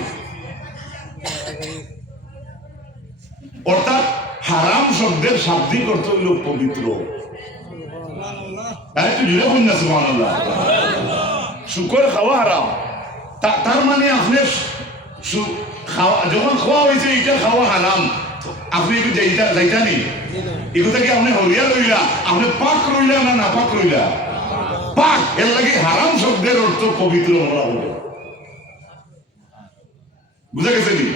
অর্থাৎ হারাম শব্দের শাব্দিক অর্থ হইল পবিত্র। একটু জুড়ে হন না সুবহানাল্লাহ। শুকর খাওয়া হারাম, তার মানে আপনি যখন খাওয়া হয়েছে এটা খাওয়া হারাম, আপনি যাইতা নি এগুলো কি আপনি হরিয়া রইলা, আপনি পাক রইলা না না পাক রইলা? পাক। এর লাগে হারাম শব্দের অর্থ পবিত্র বলা হবে। বুঝা গেছে নি?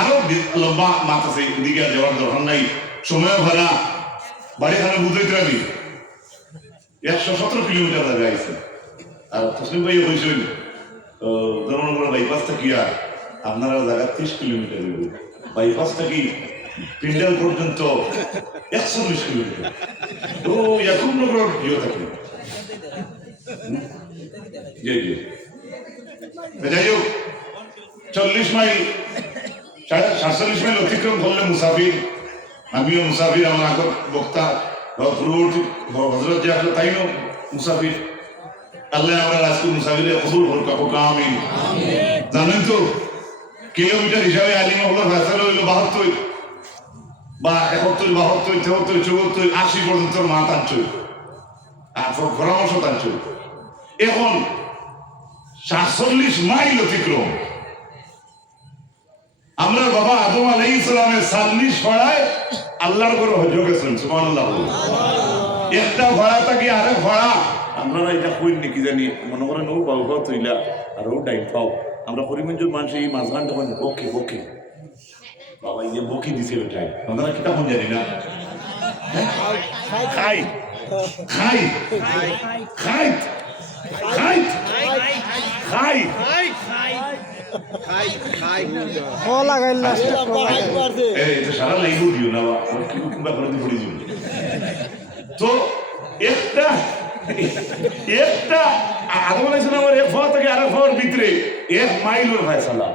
আরো লম্বা মাত আছে, এদিকে যাওয়ার দরকার নাই, সময় ভাড়া বাড়ি খানে বুঝাইতে পারি 117 কিলোমিটার জায়গা আছে। আর তসলিম ভাই হয়েছিল ধর্মনগর বাইপাস থেকে আর আপনারা জায়গা 30 কিলোমিটার, বাইপাস থেকে পিন্ডাল পর্যন্ত 120 কিলোমিটার। তো ইয়াকুবনগর ইয়ে থাকে। যাই হোক 40 মাইল 47 মাইল অতিক্রম করলে মুসাফির, আমিও মুসাফির, আমার আগর বক্তা হজরত যে আসলে তাইও মুসাফির। আল্লাহ আমরা আজকে মুসাফিরে কবুল করুক, আমিন। জানেন তো কিলোমিটার হিসাবে আলিমাহুল্লাহ ফয়সালা হইল 72 বা 71, 72, 73, 74, 80 পর্যন্ত মা টানছে আর পরামর্শ টানছে। এখন 47 মাইল অতিক্রম। আমরা বাবা আদম আলাইহিস সালামের 40 ফড়ায় আল্লাহর ঘরে হজ গেছেন। সুবহানাল্লাহ। একটা ফড়া থাকি আরেক ফড়া আপনারা এটা কই নাকি জানি মনে করেন ও বাবু তুইলা আর ও ডাইন পাও। আমরা করিমগঞ্জের মানুষ এই মাঝখান তখন বকে বকে বাবা এই যে বকি দিছে ওটাই আপনারা কিতা কোন জানি না খাই খাই খাই খাই খাই সারা লাইভ দিও না তো একটা একটা আদম আলাইহিস সালামের এক ফা থেকে আরেক ফার ভিতরে 1 মাইলের ফয়সালা।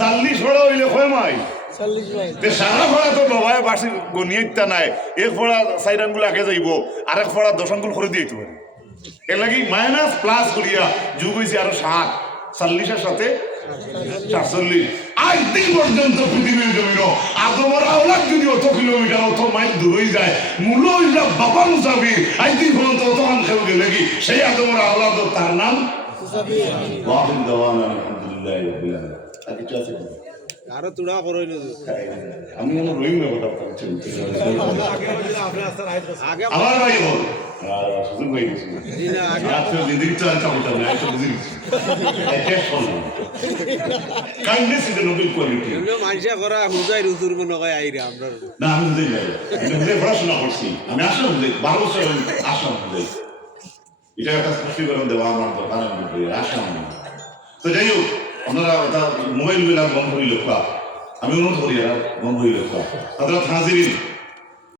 40 ফড়া হইলে কয় মাইল? 40 মাইল। তে সারা ফড়া তো বাবায় বাসি গনিয়েতা নাই, এক ফড়া 4 আঙ্গুল আগে যাইব, আরেক ফড়া 10 আঙ্গুল করে দিতে পারে। এর লাগি মাইনাস প্লাস করিয়া যোগ হইছে আরো 7, 40 এর সাথে 47। আজ দিন পর্যন্ত পৃথিবীর জমিন আদমের আওলাদ যদি অত কিলোমিটার অত মাইল দূরে যায়, মূল হইলা বাবা মুসাফির। আজ দিন পর্যন্ত অত মান খেয়ে গেলে কি সেই আদমের আওলাদ, তার নাম মুসাফির। ওয়াহিদ দাওয়ানা আলহামদুলিল্লাহ রাব্বিল আলামিন। আর কিছু আছে আরো তুড়া করই না আমি মনে রইম না কথা বলছি আগে আমার ভাই বল সুযোগ হয়ে গেছে না আগে আপনি দিদি তো আর কথা না একটা বুঝি এটা শুনুন kindness is the Nobel quality. আমরা মাইজা করা হুজাই রুজুর মনে হয় আইরা আমরা না আমি বুঝি না, আমি পড়াশোনা করছি, আমি আসলে বুঝি 12 বছর আসলাম বুঝি এটা একটা স্পষ্টীকরণ দেওয়া আমার দরকার আমি আসলাম। তো যাই হোক আপনারা ওটা মোবাইল গুলা বন্ধ হইল আমি অনুরোধ করি এরা বন্ধ হয়ে গেল। হাজরাত হাজিরিন,